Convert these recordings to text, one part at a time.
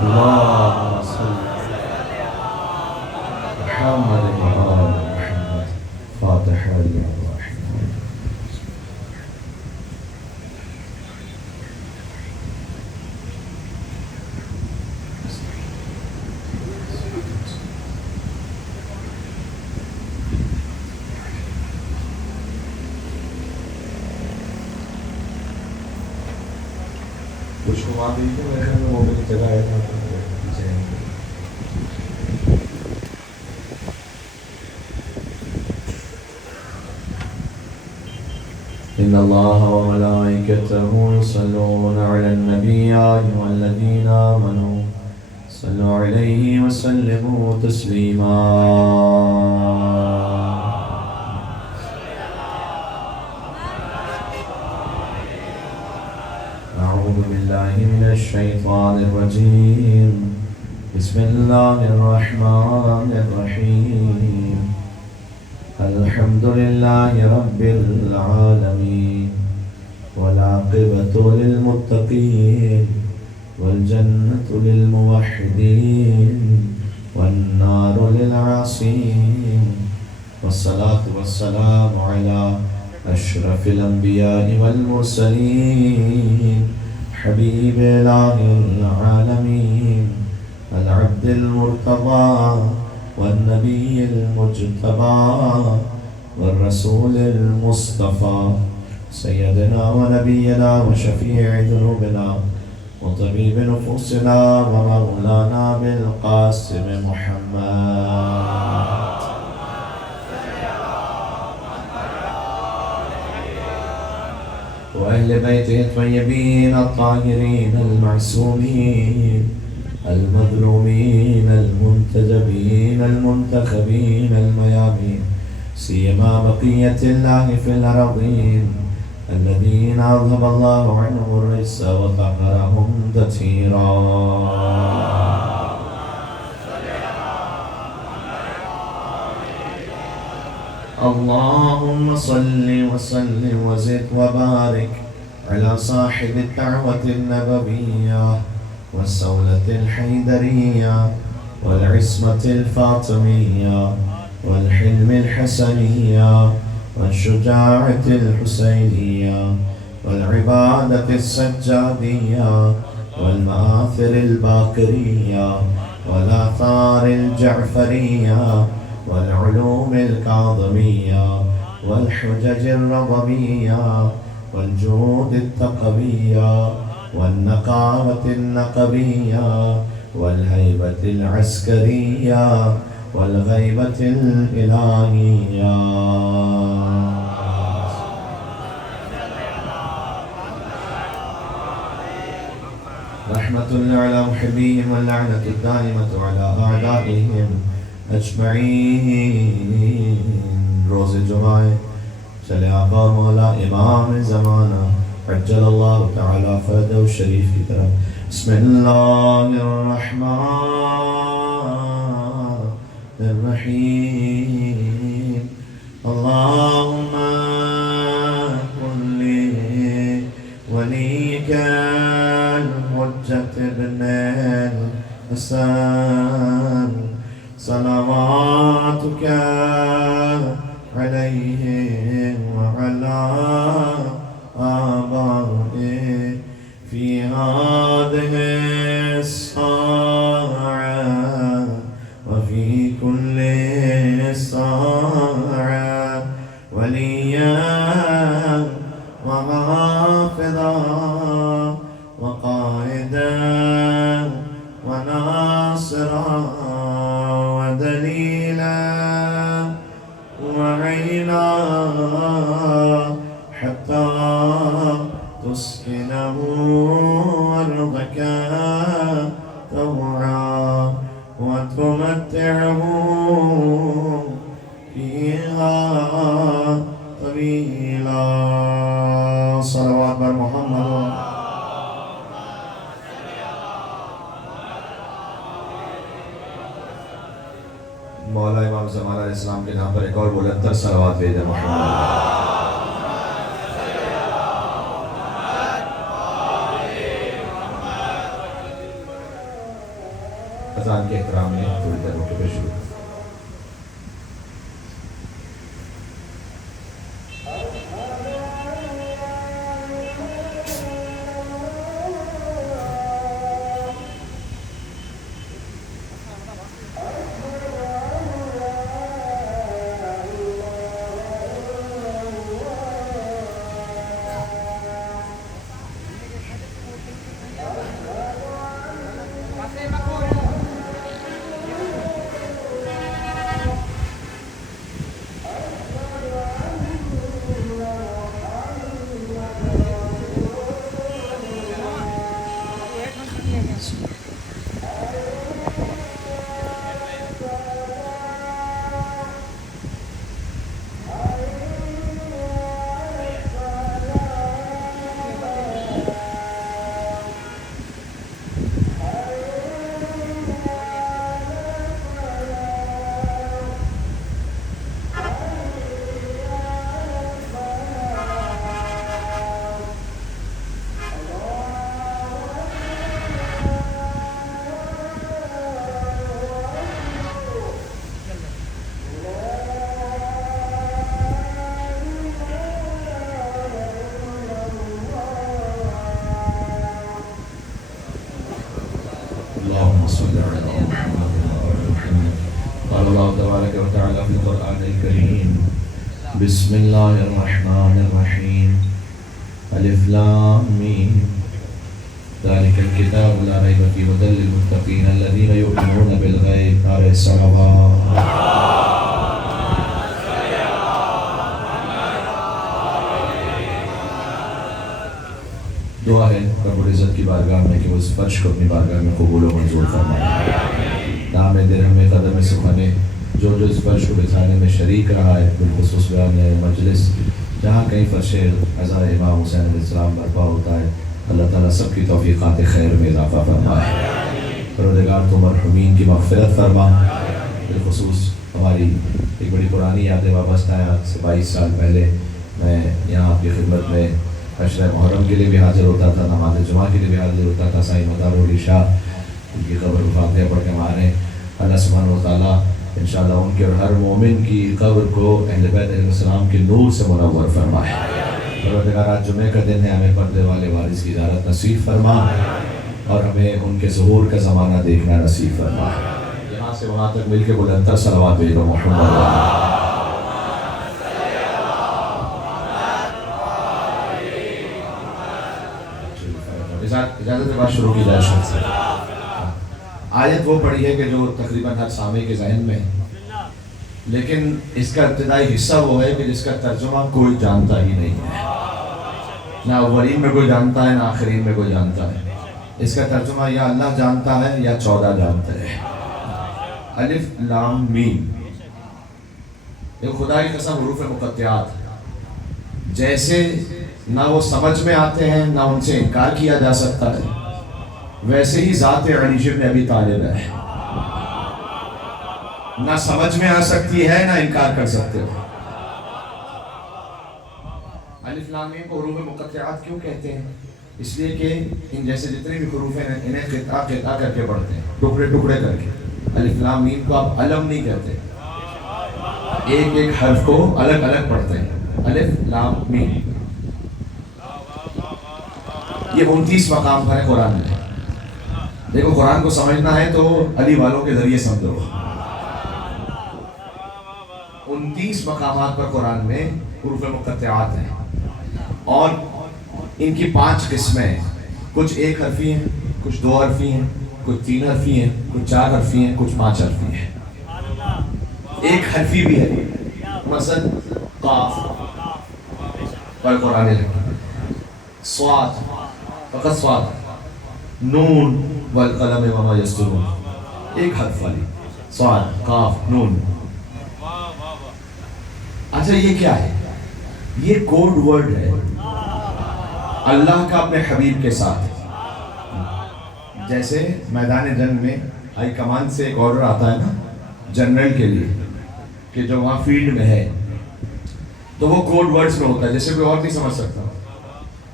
اللهم صل محمد وآل محمد. فاتحة الرحمن. کچھ ہوا بھی تو میرے میں وہ بھی جگہ ہے إن الله وملائكته يصلون على النبي يا أيها الذين آمنوا صلوا عليه وسلموا تسليما. أعوذ بالله من الشيطان الرجيم. بسم الله الرحمن الرحيم. الحمد لله رب العالمين والعاقبة للمتقين والجنة للموحدين والنار للعاصين والصلاة والسلام على أشرف الأنبياء والمرسلين حبيب إله العالمين العبد المرتضى والنبي المجتبى والرسول المصطفى سيدنا ونبينا وشفيع ذنوبنا وطبيب نفوسنا ومولانا بالقاسم محمد وأهل بيته الطيبين الطاهرين المعصومين المظلومين المنتجبين المنتخبين الميامين سيما بقية الله في الأراضين الذين أذهب الله عنهم الرجس وطهرهم تطهيرا. اللهم صل وسلم وزد وبارك على صاحب الدعوة النبوية والسولة الحيدرية والعصمة الفاطمية والحلم الحسنية والشجاعة الحسينية والعبادة السجادية والمآثر الباقرية والآثار الجعفرية والعلوم الكاظمية والحجج الرضبية والجود التقوية والنقاوة النقبية والهيبة العسكرية والغيبة الإلهية. رحمة على محبيهم واللعنة الدائمة على أعدائهم أجمعين. روز جمعہ چلے آقا مولا امام زمانہ عجل اللہ تعالی فرد شریف کی طرف. بسم اللہ الرحمن الرحیم. اللہم کن لولیک الحجة ابن الحسن صلواتك عليه وعلى آبائه في هذه الساعة وفي كل ساعة وليا وحافظا وقائدا وناصرا ودليلا وعينا حتى تسكنه أرضك طوعا وتمتعه فيها طويلا. صلوات بر محمد. مولا امام زمان علیہ السلام کے نام پر ایک اور بلندر صلوات بھیجیں محمد. اذان کے احترام میں تھوڑی دیر رک کے شروع کریں۔ اللهم صل على محمد وعلى محمد قال الله تبارك وتعالى في القرآن الكريم بسم الله الرحمن الرحيم الف لام میم ذلك الكتاب لا ريب فيه هدى للمتقين الذين يؤمنون بالغيب نعرہ الصلوات دعا ہے رب العزت کی بارگاہ میں کہ وہ اس فرش کو اپنی بارگاہ میں قبول و منظور فرمائے۔ نام درہم قدم سخنے جو اس فرش کو بچھانے میں شریک رہا ہے، بالخصوص بیان مجلس جہاں کہیں فرش عزا امام حسین علیہ السلام برپا ہوتا ہے، اللہ تعالیٰ سب کی توفیقات خیر میں اضافہ فرمائے۔ پروردگار تو مرحومین کی مغفرت فرما۔ بالخصوص ہماری ایک بڑی پرانی یادیں وابستہ ہیں۔ آج سے 22 سال پہلے میں یہاں آپ کی خدمت میں عشرہ محرم کے لیے بھی حاضر ہوتا تھا، نماز جمعہ کے لیے بھی حاضر ہوتا تھا۔ سائیں مدار علی شاہ ان کی قبر فاتحہ پڑھ کے مارے۔ اللہ سبحانہ وتعالیٰ انشاءاللہ ان کے اور ہر مومن کی قبر کو اہل بیت علیہ السلام کے نور سے منور فرمائے۔ پروردگار آج جمعہ کا دن ہے، ہمیں پردے والے وارث کی زیارت نصیب فرما اور ہمیں ان کے ظہور کا زمانہ دیکھنا نصیب فرما۔ یہاں سے وہاں تک مل کے بلندتر صلوات بھیجو محمد۔ اجازت کے بعد شروع کی جائے شخص آیت وہ پڑھی ہے کہ جو تقریباً ہر سامع کے ذہن میں ہے، لیکن اس کا ابتدائی حصہ وہ ہے کہ جس کا ترجمہ کوئی جانتا ہی نہیں ہے، نہ اولین میں کوئی جانتا ہے نہ آخرین میں کوئی جانتا ہے۔ اس کا ترجمہ یا اللہ جانتا ہے یا 14 جانتا ہے۔ الف لام میم، یہ خدا کی قسم حروف مقطعات جیسے نہ وہ سمجھ میں آتے ہیں نہ ان سے انکار کیا جا سکتا ہے، ویسے ہی ذات علی بن ابی طالب ہے، نہ سمجھ میں آ سکتی ہے نہ انکار کر سکتے ہو۔ الف لام میم کو حروف مقطعات کیوں کہتے ہیں؟ اس لیے کہ ان جیسے جتنے بھی حروف ہیں انہیں قطعہ قطعہ کر کے پڑھتے ہیں، ٹکڑے ٹکڑے کر کے۔ الف لام میم کو آپ علم نہیں کہتے، ایک ایک حرف کو الگ الگ پڑھتے ہیں۔ الف لام میم یہ 29 مقام پر ہے قرآن میں۔ دیکھو قرآن کو سمجھنا ہے تو علی والوں کے ذریعے سمجھو۔ 29 مقامات پر قرآن میں حروف مقطعات ہیں اور ان کی 5 قسمیں ہیں۔ کچھ 1 حرفی ہیں، کچھ 2 حرفی ہیں، کچھ 3 حرفی ہیں، کچھ 4 حرفی ہیں، کچھ 5 حرفی ہیں۔ 1 حرفی بھی ہے، مثلا قاف پر قرآن لکھی، صاد فقط صاد، نون والقلم وما یسطرون، 1 حرف والی صاد قاف نون۔ اچھا یہ کیا ہے؟ یہ کوڈ ورڈ ہے اللہ کا اپنے حبیب کے ساتھ۔ جیسے میدان جنگ میں ہائی کمان سے ایک آرڈر آتا ہے نا جنرل کے لیے کہ جو وہاں فیلڈ میں ہے، تو وہ کوڈ ورڈز میں ہوتا ہے جیسے کوئی اور نہیں سمجھ سکتا۔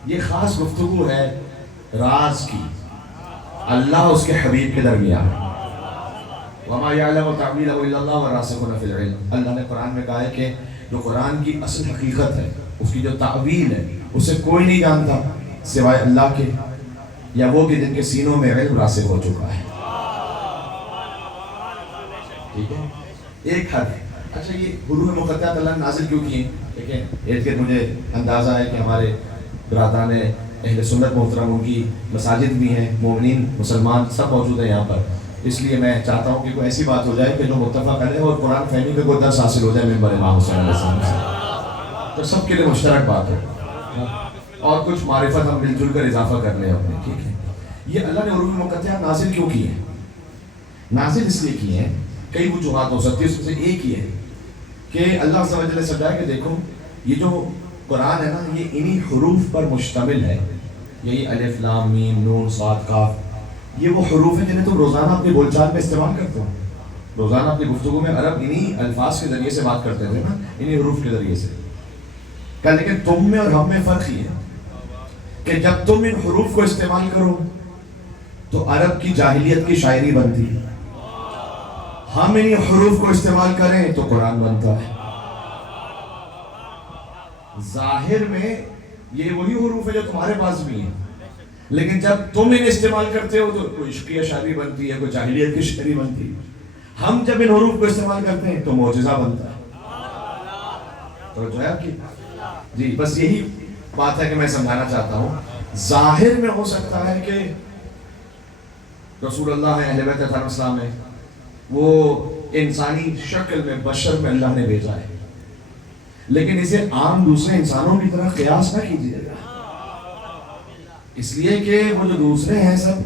یہ خاص گفتگو ہے راز کی، اللہ اس کے حبیب کے درمیان۔ وما يعلم تأويله إلا الله والراسخون في العلم. اللہ نے قرآن میں کہا ہے کہ جو قرآن کی اصل حقیقت ہے، اس کی جو تعویل ہے، اسے کوئی نہیں جانتا سوائے اللہ کے یا وہ کہ جن کے سینوں میں علم راسخ ہو چکا ہے. ٹھیک ہے، ایک حرف. اچھا یہ حروف مقطعات اللہ نے نازل کیوں کیے؟ دیکھیں ایک مجھے اندازہ ہے کہ ہمارے برادران اہل سنت محترم، ان کی مساجد بھی ہیں، مومنین مسلمان سب موجود ہیں یہاں پر، اس لیے میں چاہتا ہوں کہ کوئی ایسی بات ہو جائے کہ جو متفق کرے اور قرآن فہمی پہ کوئی درس حاصل ہو جائے ممبر امام حسین علیہ السلام سے، تو سب کے لیے مشترک بات ہو اور کچھ معرفت ہم مل جل کر اضافہ کر لیں اپنے. ٹھیک ہے، یہ اللہ نے حروف مقطعات نازل کیوں کی ہیں؟ نازل اس لیے کی ہیں، کئی وجوہات ہو سکتی ہے، اس میں سے ایک یہ ہے کہ اللہ عز و جل نے سمجھایا کہ دیکھو یہ جو قرآن ہے نا، یہ انہی حروف پر مشتمل ہے. یہی الف لام میم نون صاد کاف، یہ وہ حروف ہیں جنہیں تم روزانہ اپنی بول چال میں استعمال کرتے ہو. روزانہ اپنی گفتگو میں عرب انہی الفاظ کے ذریعے سے بات کرتے تھے نا، انہی حروف کے ذریعے سے. لیکن تم میں اور ہم میں فرق یہ ہے کہ جب تم ان حروف کو استعمال کرو تو عرب کی جاہلیت کی شاعری بنتی، ہم انہی حروف کو استعمال کریں تو قرآن بنتا ہے. ظاہر میں یہ وہی حروف ہے جو تمہارے پاس بھی ہیں، لیکن جب تم انہیں استعمال کرتے ہو تو کوئی عشقیہ شاعری بنتی ہے، کوئی جاہلیت کی شاعری بنتی ہے. ہم جب ان حروف کو استعمال کرتے ہیں تو معجزہ بنتا ہے. تو جو ہے آپ کی جی بس یہی بات ہے کہ میں سمجھانا چاہتا ہوں. ظاہر میں ہو سکتا ہے کہ رسول اللہ ہے، اہل بیت علیہ السلام ہے، وہ انسانی شکل میں بشر میں اللہ نے بھیجا ہے، لیکن اسے عام دوسرے انسانوں کی طرح قیاس نہ کیجیے گا، اس لیے کہ وہ جو دوسرے ہیں سب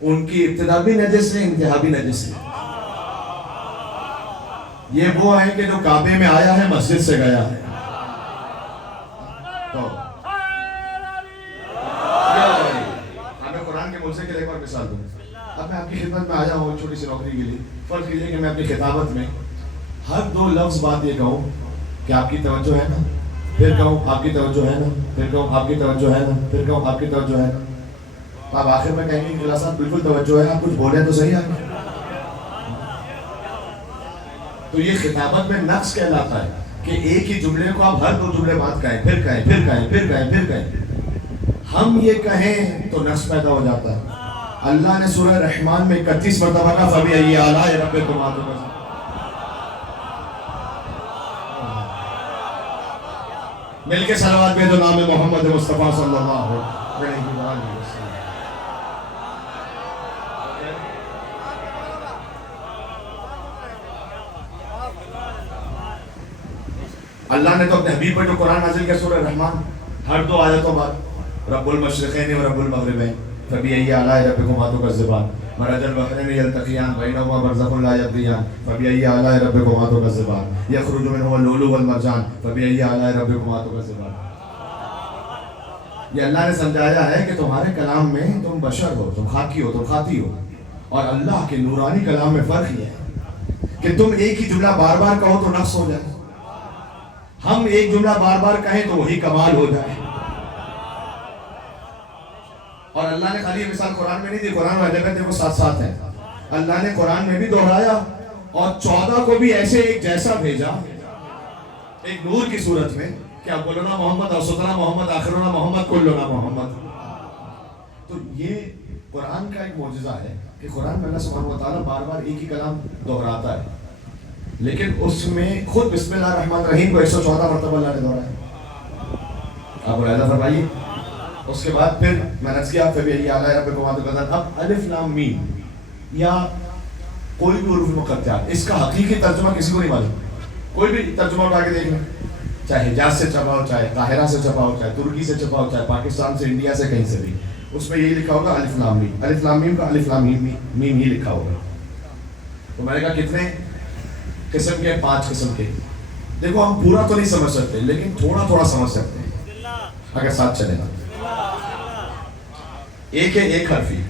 ان کی ابتدا بھی نجس ہے، انتہا بھی نجس ہے. یہ وہ ہے کہ جو کعبے میں آیا ہے مسجد سے گیا ہے. تو میں قرآن کے ملزے کے لیے ایک اور مثال دوں. اب میں آپ کی خدمت میں آیا ہوں چھوٹی سی نوکری کے لیے. فرض کیجیے کہ میں اپنی خطابت میں ہر 2 لفظ بات یہ کہوں کہ آپ کی توجہ ہے نا، پھر کہوں آپ کی توجہ ہے نا، پھر کہوں آپ کی توجہ ہے نا، پھر کہوں آپ کی توجہ ہے نا. تو آپ آخر میں کہیں گے کہ صاحب بالکل توجہ ہے، آپ کچھ بولیں تو صحیح ہے. تو یہ خطابت میں نقص کہلاتا ہے کہ ایک ہی جملے کو آپ ہر 2 جملے بعد کہیں، پھر کہیں، پھر کہیں، پھر کہیں، پھر کہیں. ہم یہ کہیں تو نقص پیدا ہو جاتا ہے. اللہ نے سورہ رحمان میں 31 مرتبہ کہا فَبِأَيِّ آلَاءِ رَبِّكُمَا تُكَذِّبَانِ. مل کے صلوات بھیجو نام محمد مصطفیٰ صلی اللہ علیہ وسلم. اللہ نے تو اپنے حبیب پر جو قرآن نازل کیا سورہ رحمان، ہر 2 آیتوں بعد رب المشرقین و رب المغربین فَبِأَيِّ آلَاءِ رَبِّكُمَا تُكَذِّبَانِ مَرَجَ الْبَحْرَيْنِ يَلْتَقِيَانِ بَيْنَهُمَا بَرْزَخٌ لَا يَبْغِيَانِ فَبِأَيِّ آلَاءِ رَبِّكُمَا تُكَذِّبَانِ يَخْرُجُ مِنْهُمَا اللُّؤْلُؤُ وَالْمَرْجَانُ فَبِأَيِّ آلَاءِ رَبِّكُمَا تُكَذِّبَانِ. یہ اللہ نے سمجھایا ہے کہ تمہارے کلام میں تم بشر ہو، تم خاکی ہو، تم خاطی ہو، اور اللہ کے نورانی کلام میں فرق یہ ہے کہ تم ایک ہی جملہ بار بار کہو تو نقص ہو جائے، ہم ایک جملہ بار بار کہیں تو وہی کمال ہو جائے. اور اللہ نے خالی مثال قرآن میں نہیں دی، قرآن والے میں دیکھو ساتھ ساتھ ہیں. اللہ نے قرآن میں بھی دہرایا اور 14 کو بھی ایسے ایک جیسا بھیجا، ایک نور کی صورت میں کہ اولنا محمد اوسطنا محمد آخرنا محمد کلنا محمد. تو یہ قرآن کا ایک معجزہ ہے کہ قرآن میں اللہ سبحانہ وتعالیٰ بار بار ایک ہی کلام دہراتا ہے، لیکن اس میں خود بسم اللہ الرحمن الرحیم کو 114 مرتبہ اللہ نے دہرایا. آپ ملاحظہ فرمائیے. اس کے بعد پھر میں نے کیا فَبِأَيِّ آلَاءِ رَبِّكُمَا تُكَذِّبَانِ. اب الف لام میم یا کوئی بھی حروف مقطعات، اس کا حقیقی ترجمہ کسی کو نہیں معلوم. کوئی بھی ترجمہ اٹھا کے دیکھ لیں، چاہے حجاز سے چھپا ہو، چاہے قاہرہ سے چھپا ہو، چاہے ترکی سے چھپا ہو، چاہے پاکستان سے، انڈیا سے، کہیں سے بھی، اس میں یہی لکھا ہوگا الف لام میم. الف لام میم کا الف لام میم ہی لکھا ہوگا. تو میں نے کہا کتنے قسم کے؟ 5 قسم کے. دیکھو ہم پورا تو نہیں سمجھ سکتے لیکن تھوڑا تھوڑا سمجھ سکتے ہیں اگر ساتھ چلے گا. ایک ہے ایک حرفی،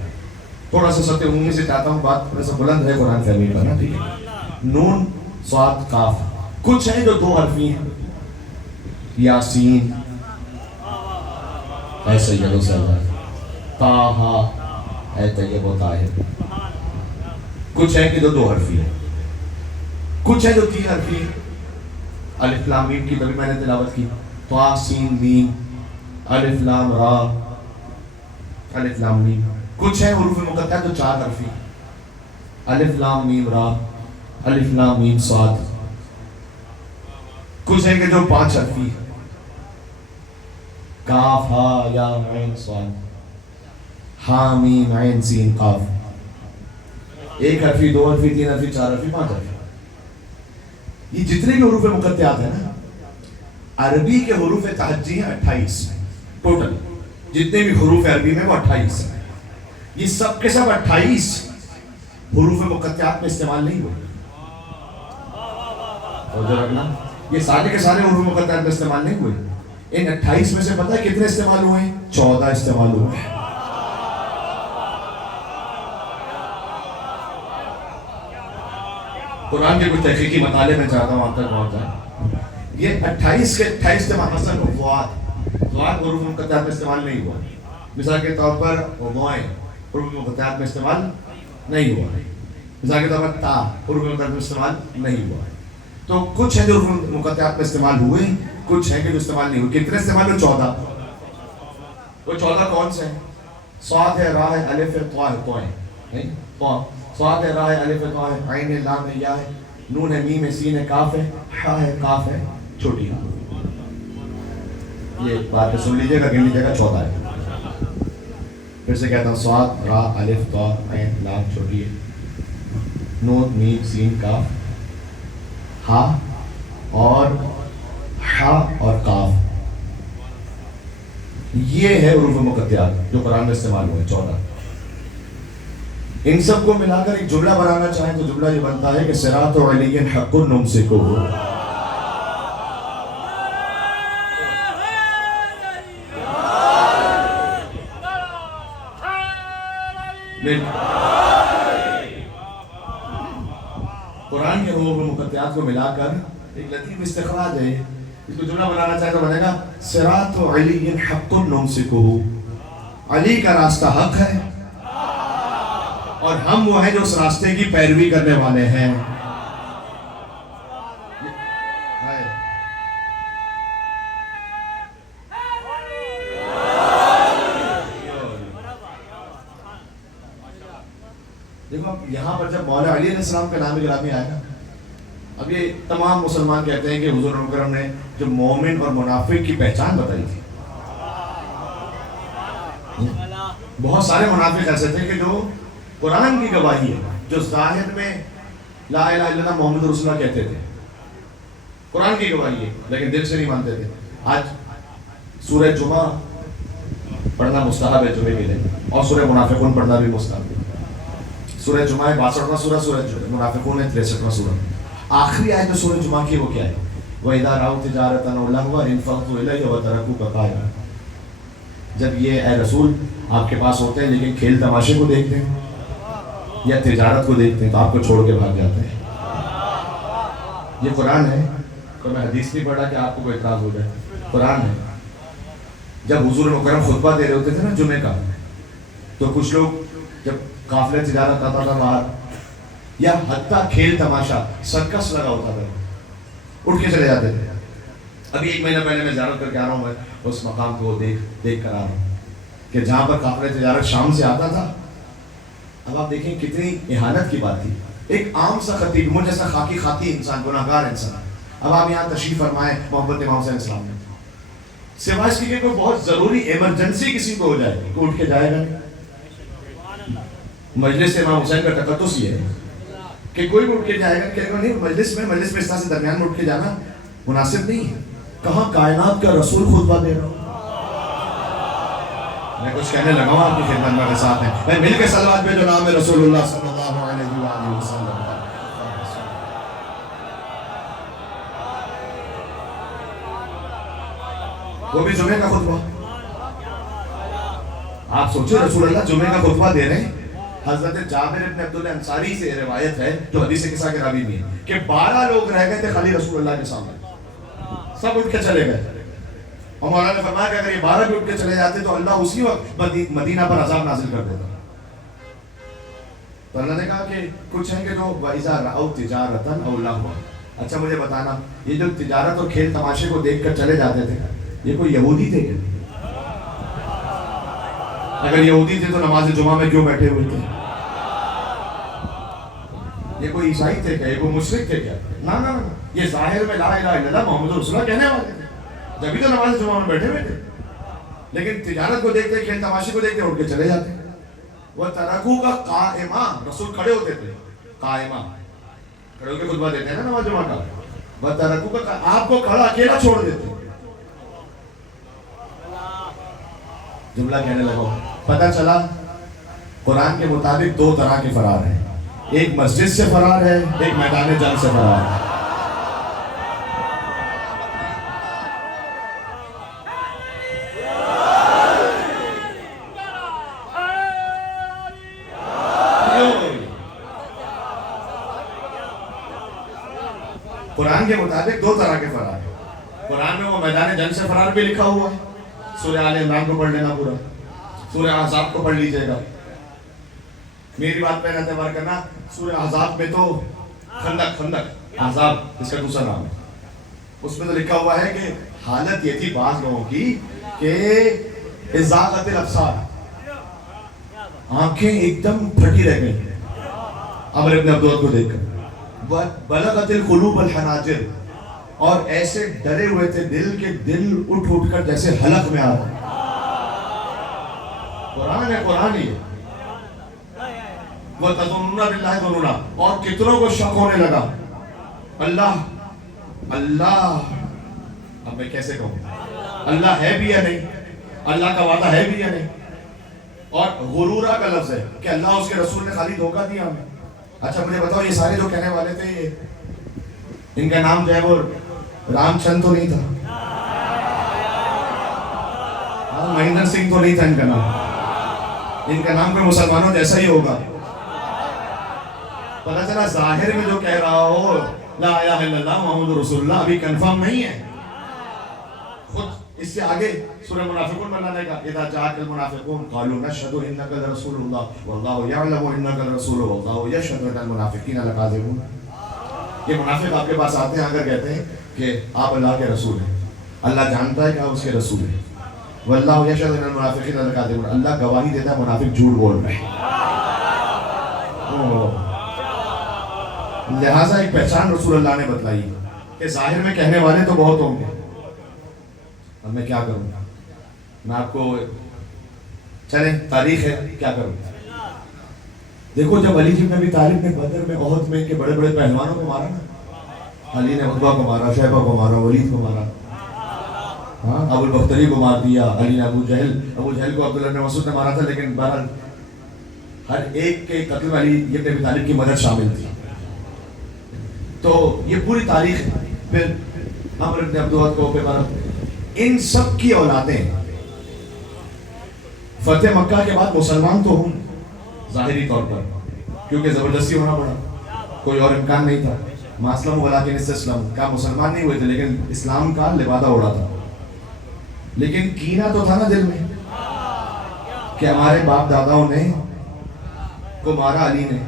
تھوڑا سا سطح عمومی سے چاہتا ہوں، بات تھوڑا سا بلند ہے قرآن فہمی پر نا. ٹھیک ہے، نون صاد کاف. کچھ ہیں جو 2 حرفی ہیں، یاسین اے سید و سردار، طٰہٰ اے طیب و طاہر. کچھ ہے کہ جو 2 حرفی ہے، کچھ ہے جو 3 حرفی ہے. الف لام میم کی تبھی میں نے تلاوت کی. طا سین میم الف لام را الف لام میم. کچھ ہے حروف مقطعہ جو 4 حرفی، الف لام میم را الف لام میم صاد. کچھ ہے کہ جو 5 حرفی، کاف ہا یا عین صاد ہا میم عین سین قاف. 1 حرفی 2 حرفی 3 حرفی 4 حرفی 5 حرفی. یہ جتنے بھی حروف مقطعات ہیں نا، عربی کے حروف تہجی ہیں 28 ٹوٹل. جتنے بھی حروف عربی میں وہ 28 ہیں. یہ سب کے سب 28 حروف مقطعات میں استعمال نہیں ہوئے. اور جو رکھنا یہ سارے کے سارے حروف مقطعات میں استعمال نہیں ہوئے. ان 28 میں سے پتہ ہے کتنے استعمال ہوئے ہیں؟ 14 استعمال ہوئے ہیں. قرآن کے کچھ تحقیقی مطالعے میں چاہتا ہوں آپ تک پہنچ جائیں. یہ 28 کے 28 استعمال. مثلا ضاد حروف مقطعات میں استعمال نہیں ہوا. مثال کے طور پر غوائیں حروف مقطعات میں استعمال نہیں ہوا. مثال کے طور پر تا حروف مقطعات میں استعمال نہیں ہوا. تو کچھ ہیں جو حروف مقطعات میں استعمال ہوئے، کچھ ہیں کہ جو استعمال نہیں ہوئے. کتنے استعمال ہوئے؟ 14. وہ 14 کون سے ہیں؟ صاد ہے، را ہے، الف ہے، طا ہے. طا ہے طا. صاد ہے، را ہے، الف ہے، طا ہے، عین ہے، لام ہے، یا ہے، نون ہے، میم ہے، سین ہے، کاف ہے، ہا ہے، قاف ہے، چھوٹی ہا. یہ بات سن لیجیے گا، گن لیجیے گا. 14 ہے. پھر سے کہتا ہوں، صاد را الف طا عین لام چھوٹی ہے، نون میم سین کاف ہا اور ہا اور قاف. یہ ہے حروف مقطعات جو قرآن میں استعمال ہوئے 14. ان سب کو ملا کر ایک جملہ بنانا چاہیں تو جملہ یہ بنتا ہے کہ صراط علی حق نمسکہ. قرآن کے حروف مقطعات کو ملا کر ایک لطیف استخراج ہے. اس کو جملہ بنانا چاہے تو بنے گا صراط علی حق نمسکہ. علی کا راستہ حق ہے اور ہم وہ ہیں جو اس راستے کی پیروی کرنے والے ہیں. دیکھو یہاں پر جب مولا علی علیہ السلام کا نام گرامی آیا نا، اب یہ تمام مسلمان کہتے ہیں کہ حضور اکرم نے جو مومن اور منافق کی پہچان بتائی تھی. بہت سارے منافق ایسے تھے کہ جو قرآن کی گواہی ہے، جو ظاہر میں لا الہ الا اللہ محمد رسول اللہ کہتے تھے، قرآن کی گواہی ہے، لیکن دل سے نہیں مانتے تھے. آج سورہ جمعہ پڑھنا مستحب ہے جمعے کے دن، اور سورہ منافقون پڑھنا بھی مستحب ہے. سورہ جمعہ ہے 62واں سورہ، سورہ منافقون ہے 63واں سورہ. آخری آیت جو سورہ جمعہ کی وہ کیا ہے؟ وَإِذَا رَأَوْا تِجَارَةً أَوْ لَهْوًا انفضوا إِلَيْكَ وَتَرَكُوكَ قَائِمًا. جب یہ اے رسول آپ کے پاس ہوتے ہیں لیکن کھیل تماشے کو دیکھتے ہیں یا تجارت کو دیکھتے ہیں تو آپ کو چھوڑ کے بھاگ جاتے ہیں. یہ قرآن ہے، تو میں حدیث نہیں پڑھا کہ آپ کو کوئی اعتراض ہو جائے. قرآن ہے. جب حضور مکرم خطبہ دے رہے ہوتے تھے نا جمعے کا، تو کچھ لوگ جب قافلہ تجارت آتا تھا باہر یا حتیٰ کھیل تماشا سرکس لگا ہوتا تھا، اٹھ کے چلے جاتے تھے. ابھی 1 مہینہ پہلے میں زیارت کر کے آ رہا ہوں، میں اس مقام کو دیکھ کر آ رہا ہوں کہ جہاں پر قافلہ تجارت شام سے آتا تھا. اب آپ دیکھیں کتنی اہانت کی بات تھی. ایک عام سا خطیب، مجھ جیسا خاکی خاطی انسان، گناہگار انسان، اب آپ یہاں تشریف فرمائیں محمد امام صلی اللہ علیہ وسلم نے، سوائے اس کی کہ کوئی بہت ضروری ایمرجنسی کسی کو ہو جائے تو اٹھ کے جائے گا. مجلس امام حسین کا تقدس یہ ہے کہ کوئی بھی اٹھ کے جائے گا، کہے گا نہیں مجلس میں اس طرح سے درمیان میں اٹھ کے جانا مناسب نہیں ہے. کہاں کائنات کا رسول خطبہ دے رہا ہوں. میں کچھ کہنے لگا ہوں آپ کی خدمت میں ساتھ ہیں. میں مل کے صلوات پہ جو نام ہے رسول اللہ صلی اللہ علیہ وآلہ وسلم. وہ بھی جمعے کا خطبہ. آپ سوچو رسول اللہ جمعے کا خطبہ دے رہے ہیں. حضرت جابر بن عبداللہ انصاری سے روایت ہے جو حدیث قصہ کے راوی بھی ہے کہ 12 لوگ رہ گئے تھے خالی رسول اللہ کے سامنے، سب اٹھ کے چلے گئے. اور مولانا نے فرمایا کہ اگر یہ 12 بھی اٹھ کے چلے جاتے تو اللہ اسی وقت مدینہ پر عذاب نازل کر دیتا. تو اللہ نے کہا کہ کچھ ہیں کہ جو وَإِذَا رَأَوْا تِجَارَةً أَوْ لَهْوًا. اچھا مجھے بتانا یہ جو تجارت اور کھیل تماشے کو دیکھ کر چلے جاتے تھے یہ کوئی یہودی تھے کیا؟ اگر یہودی تھے تو نماز جمعہ میں کیوں بیٹھے ہوئے تھے؟ یہ کوئی عیسائی تھے کیا؟ یہ کوئی مشرک تھے کیا؟ نہ یہ ظاہر میں لا الہ الا اللہ محمد رسول اللہ کہنے والے تھے، جبھی تو نماز جمعہ میں بیٹھے ہوئے تھے. لیکن تجارت کو دیکھتے کھیل تماشے کو دیکھتے اٹھ کے چلے جاتے. وہ ترکو کا قائمہ، رسول کھڑے ہوتے تھے قائمہ، کھڑے ہو کے خطبہ دیتے ہیں نا نماز جمعہ کا. وہ ترکو کا آپ کو کھڑا اکیلا چھوڑ دیتے. جملہ کہنے لگا پتہ چلا قرآن کے مطابق دو طرح کے فرار ہیں، ایک مسجد سے فرار ہے، ایک میدان جنگ سے فرار ہے. قرآن کے مطابق دو طرح کے فرار ہیں. قرآن میں وہ میدان جنگ سے فرار بھی لکھا ہوا ہے. سورہ آل عمران کو پڑھ لینا پورا، سورہ احزاب کو پڑھ لیجئے گا. میری بات پہ اعتبار کرنا، سورہ احزاب میں تو خندق احزاب اس کا دوسرا نام ہے، اس میں تو لکھا ہوا ہے کہ حالت یہ تھی بعض لوگوں کی کہ ازاغت الابصار، آنکھیں ایک دم پھٹی رہ گئی عمر ابن عبداللہ کو دیکھ کر. بلغت القلوب الحناجر، اور ایسے ڈرے ہوئے تھے دل کے دل اٹھ کر جیسے حلق میں آ رہا. قرآن ہے، قرآن ہی ہے. وَتَظُنُّونَ بِاللَّهِ ظُنُونَا، اور کتنوں کو شک ہونے لگا اللہ اب میں کیسے کہوں، اللہ ہے بھی یا نہیں، اللہ کا وعدہ ہے بھی یا نہیں. اور غرورہ کا لفظ ہے کہ اللہ اس کے رسول نے خالی دھوکہ دیا ہمیں. اچھا مجھے بتاؤ یہ سارے جو کہنے والے تھے ان کا نام جو ہے وہ رام چند تو نہیں تھا، مہندر سنگھ تو نہیں تھا ان کا نام، ان کا نام کوئی مسلمانوں جیسا ہی ہوگا. پتہ چلا ظاہر میں جو کہہ رہا ہو لا الہ الا اللہ محمد رسول اللہ ابھی کنفرم نہیں ہے. خود اس سے آگے سورہ منافقون میں لانے کا اذا جاءک المنافقون قالوا نشهد انک لرسول اللہ واللہ یعلم انک لرسول واللہ یشهد ان المنافقین لکاذبون. یہ منافق آپ کے پاس آتے ہیں اگر کہتے ہیں کہ آپ اللہ کے رسول ہیں، اللہ جانتا ہے کہ آپ اس کے رسول ہیں. واللہ یشهد ان المنافقین لکاذبون، اللہ گواہی دیتا ہے منافق جھوٹ بول رہے ہیں. لہٰذا ایک پہچان رسول اللہ نے بتلائی کہ ظاہر میں کہنے والے تو بہت ہوں گے. اب میں کیا کروں، میں آپ کو چلیں تاریخ ہے کیا کروں. دیکھو جب علی بن ابی طالب نے بدر میں احد میں کے بڑے بڑے پہلوانوں کو مارا نا، علی نے عتبہ کو مارا، شیبہ کو مارا، ولید کو مارا، ہاں ابو البختری کو مار دیا، علی نے ابو جہل کو عبداللہ بن مسعود نے مارا تھا. لیکن بہرحال ہر ایک کے قتل میں علی بن ابی طالب کی مدد شامل تھی. تو یہ پوری تاریخ ہے. پھر عمر بن عبداللہ کو پھر ان سب کی اولادیں فتح مکہ کے بعد مسلمان تو ہوں ظاہری طور پر، کیونکہ زبردستی ہونا پڑا، کوئی اور امکان نہیں تھا. ماسلم ولکن استسلم کا مسلمان نہیں ہوئے تھے لیکن اسلام کا لبادہ اڑا تھا. لیکن کینہ تو تھا نا دل میں کہ ہمارے باپ داداؤں نے کو مارا علی نے،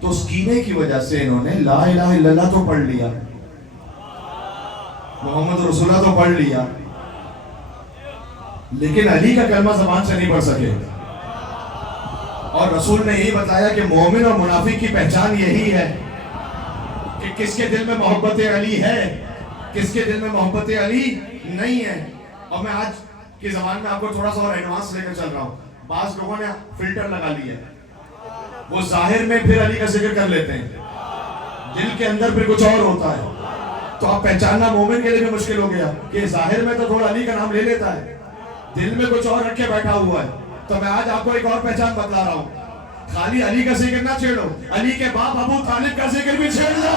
تو اس کینے کی وجہ سے انہوں نے لا الہ الا اللہ تو پڑھ لیا، محمد رسول اللہ تو پڑھ لیا، لیکن علی کا کلمہ زبان سے نہیں پڑھ سکے. اور رسول نے یہی بتایا کہ مومن اور منافق کی پہچان یہی ہے کہ کس کے دل میں محبت علی ہے، کس کے دل میں محبت علی نہیں ہے. اور میں آج کی زمان میں آپ کو تھوڑا سا اور ایڈوانس لے کر چل رہا ہوں. بعض لوگوں نے فلٹر لگا لی ہے، وہ ظاہر میں پھر علی کا ذکر کر لیتے ہیں، دل کے اندر پھر کچھ اور ہوتا ہے. تو آپ پہچاننا مومن کے لیے بھی مشکل ہو گیا کہ ظاہر میں تو تھوڑا علی کا نام لے لیتا ہے، دل میں کچھ اور رکھ کے بیٹھا ہوا ہے. تو میں آج آپ کو ایک اور پہچان بتلا رہا ہوں. خالی علی کا ذکر نہ چھیڑو، علی کے باپ ابو طالب کا ذکر بھی چھیڑ لو.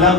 lam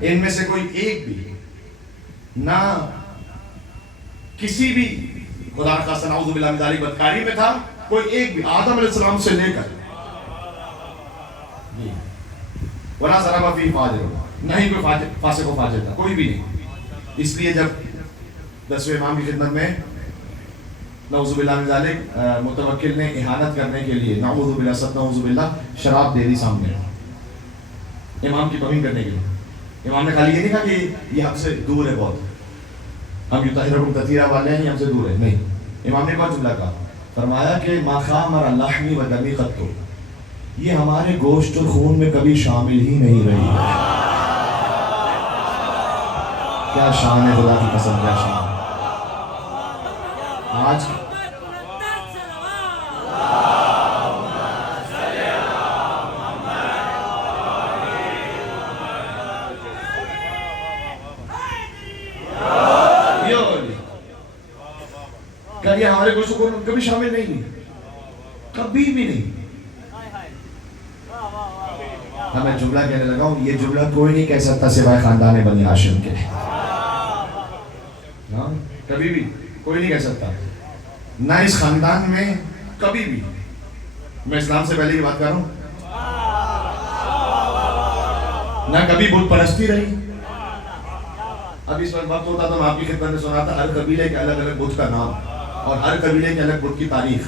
ان میں سے کوئی ایک بھی نہ کسی بھی خدا خاصہ نعوذ باللہ من ذالک بدکاری میں تھا، کوئی ایک بھی آدم علیہ السلام سے لے کر وَلَا ضَرَبَ فِيهِ فَاجِرٌ، نہ ہی کوئی فاسق و فاجر تھا، کوئی بھی نہیں۔ اس لیے جب 10ویں امام کی خدمت میں نعوذ باللہ من ذالک متوکل نے اہانت کرنے کے لیے نعوذ باللہ سب نعوذ باللہ شراب دے دی سامنے امام کی توہین کرنے کے لیے۔ امام نے خالی یہ نہیں کہا کہ یہ ہم سے دور ہے بہت، ہم یطہرکم تطہیرا والے ہیں، یہ ہم سے دور ہے، نہیں۔ امام نے کون جملہ کہا؟ فرمایا کہ ما خامر لحمی و دمی قط، یہ ہمارے گوشت اور خون میں کبھی شامل ہی نہیں رہی۔ کیا شان ہے خدا کی قسم، کیا شان ہے۔ آج یہ ہمارے گوشت کو کبھی شامل نہیں ہوئی، کبھی بھی نہیں۔ میں جملہ کہنے لگا ہوں، یہ جملہ کوئی نہیں کہہ سکتا سوائے خاندان بنی ہاشم کے، کبھی بھی کوئی نہیں کہہ سکتا، نہ اس خاندان میں کبھی بھی۔ میں اسلام سے پہلے کی بات کر رہا ہوں، نہ کبھی بت پرستی رہی۔ اب اس وقت ہوتا تو میں آپ کی خدمت میں سناتا ہر قبیلے کے الگ الگ بت کا نام اور ہر قبیلے کے الگ بت کی تاریخ،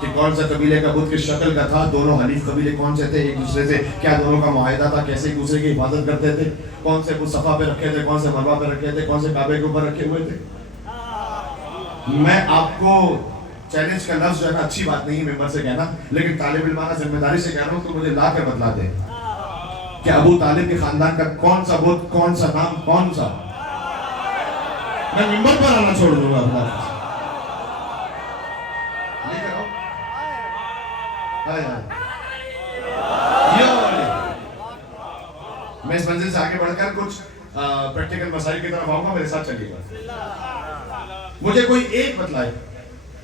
کہ کون سا قبیلے کا بت کس شکل کا تھا، دونوں حلیف قبیلے کون سے تھے، ایک دوسرے سے کیا دونوں کا معاہدہ تھا، کیسے ایک دوسرے کی حفاظت کرتے تھے، کون سے بت صفا پہ رکھے تھے، کون سے مروا پہ رکھے تھے، کون سے کعبے کے اوپر رکھے ہوئے تھے۔ میں آپ کو چیلنج کا لفظ جو ہے نا اچھی بات نہیں ممبر سے کہنا، لیکن طالب علمانہ ذمہ داری سے کہہ رہا ہوں تو مجھے لا کے بتلا دیں کہ ابو طالب کے خاندان کا کون سا بت، کون سا نام، کون سا۔ میں ممبر پر آنا چھوڑ دوں گا۔ میں اس منزل سے آگے بڑھ کر کچھ پریکٹیکل مسائل کی طرف آؤں گا، میرے ساتھ چلیے گا۔ مجھے کوئی ایک بتلائے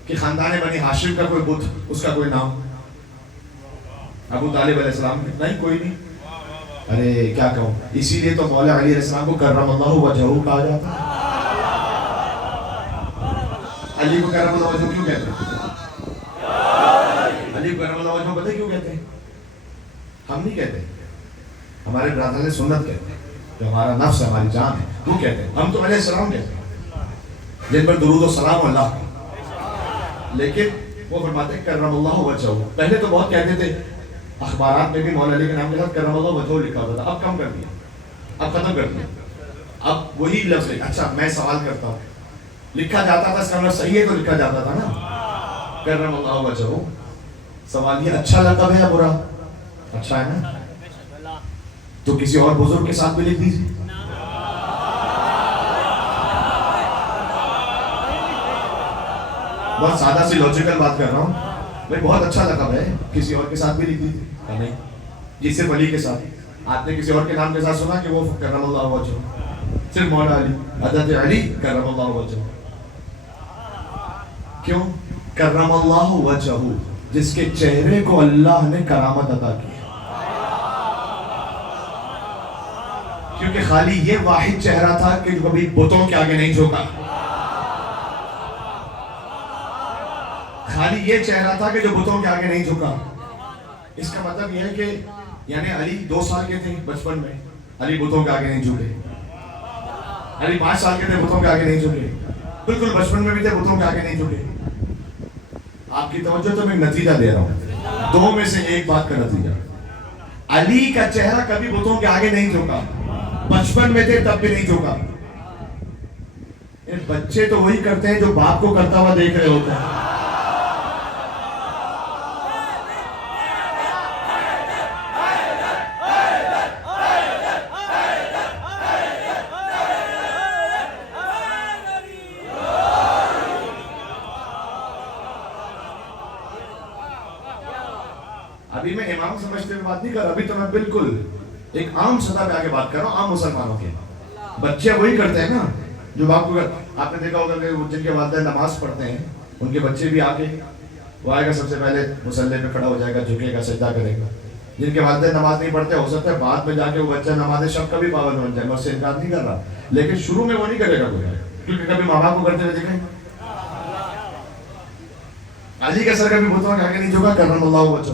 کہ خاندان بنی ہاشم کا کوئی بت، اس کا کوئی نام ابو طالب علیہ السلام، نہیں کوئی نہیں۔ ارے کیا کہوں، اسی لیے تو مولا علی علیہ السلام کو کرم اللہ وجہہ کہا جاتا ہے۔ علی کو کرم اللہ وجہہ کیوں کہتے ہیں؟ علی کو کرم اللہ وجہہ پتہ کیوں کہتے ہیں؟ ہم نہیں کہتے، ہمارے برادران سنت کہتے ہیں، جو ہمارا نفس ہے، ہماری جان ہے، وہ کہتے ہیں۔ ہم تو علیہ السلام کہتے ہیں جن پر درود و سلام اللہ، لیکن وہ فرماتے ہیں کرم اللہ وجہہ۔ پہلے تو بہت کہتے تھے، اخبارات میں بھی مولا علی کے نام کے ساتھ کرم اللہ وجہہ لکھا ہوتا تھا، اب کم کر دیا، اب ختم کر دیا، اب وہی لفظ لکھا۔ اچھا میں سوال کرتا ہوں، لکھا جاتا تھا اس کا مطلب صحیح ہے تو لکھا جاتا تھا نا کرم اللہ وجہہ۔ سوال یہ اچھا لقب ہے یا برا؟ اچھا ہے نا، تو کسی اور بزرگ کے ساتھ بھی لکھ دیجیے۔ بہت سادہ سی لاجیکل بات کر رہا ہوں بھائی، بہت اچھا لقب ہے، کسی اور کے ساتھ بھی لکھ دیجیے۔ نہیں جی، صرف علی کے ساتھ۔ آپ نے کسی اور کے نام کے ساتھ سنا کہ وہ کرم اللہ وجہہ؟ صرف مولا علی، حضرت علی کرم اللہ وجہہ۔ کیوں کرم اللہ وجہہ؟ جس کے چہرے کو اللہ نے کرامت عطا کی، کیونکہ خالی یہ واحد چہرہ تھا کہ جو کبھی بتوں کے آگے نہیں جھکا، خالی یہ چہرہ تھا کہ جو بتوں کے آگے نہیں جھکا۔ اس کا مطلب یہ ہے کہ یعنی علی 2 سال کے تھے بچپن میں، علی بتوں کے آگے نہیں جھکے۔ علی 5 سال کے تھے، بتوں کے آگے نہیں جھکے۔ بالکل بچپن میں بھی تھے، بتوں کے آگے نہیں جھکے۔ آپ کی توجہ تو میں نتیجہ دے رہا ہوں، 2 میں سے ایک بات کا نتیجہ۔ علی کا چہرہ کبھی بتوں کے آگے نہیں جھکا، بچپن میں تھے تب بھی نہیں جھکا۔ بچے تو وہی کرتے ہیں جو باپ کو کرتا ہوا دیکھ رہے ہوتے ہیں۔ ابھی میں امام سمجھتے ہوئے بات نہیں کر رہا، ابھی تو میں بالکل ایک عام سطح پہ آگے بات کر رہا ہوں، عام مسلمانوں کے۔ بچے وہی کرتے ہیں نا جو باپ کو آپ نے دیکھا ہوگا کہ جن کے والدین نماز پڑھتے ہیں ان کے بچے بھی آ کے وہ آئے گا، سب سے پہلے مصلی پہ کھڑا ہو جائے گا، جھکے گا، سجدہ کرے گا، جن کے والدین نماز نہیں پڑھتے، ہو سکتا ہے بعد میں جا کے وہ بچہ نماز شب کا بھی پابند بن جائے، میں اس سے انکار نہیں کر رہا، لیکن شروع میں وہ نہیں کرے گا کوئی، کیونکہ کبھی ماں باپ کو کرتے ہوئے دیکھیں. علی کے سر کبھی بتوں کے آگے نہیں جھکا، کرم اللہ بچہ.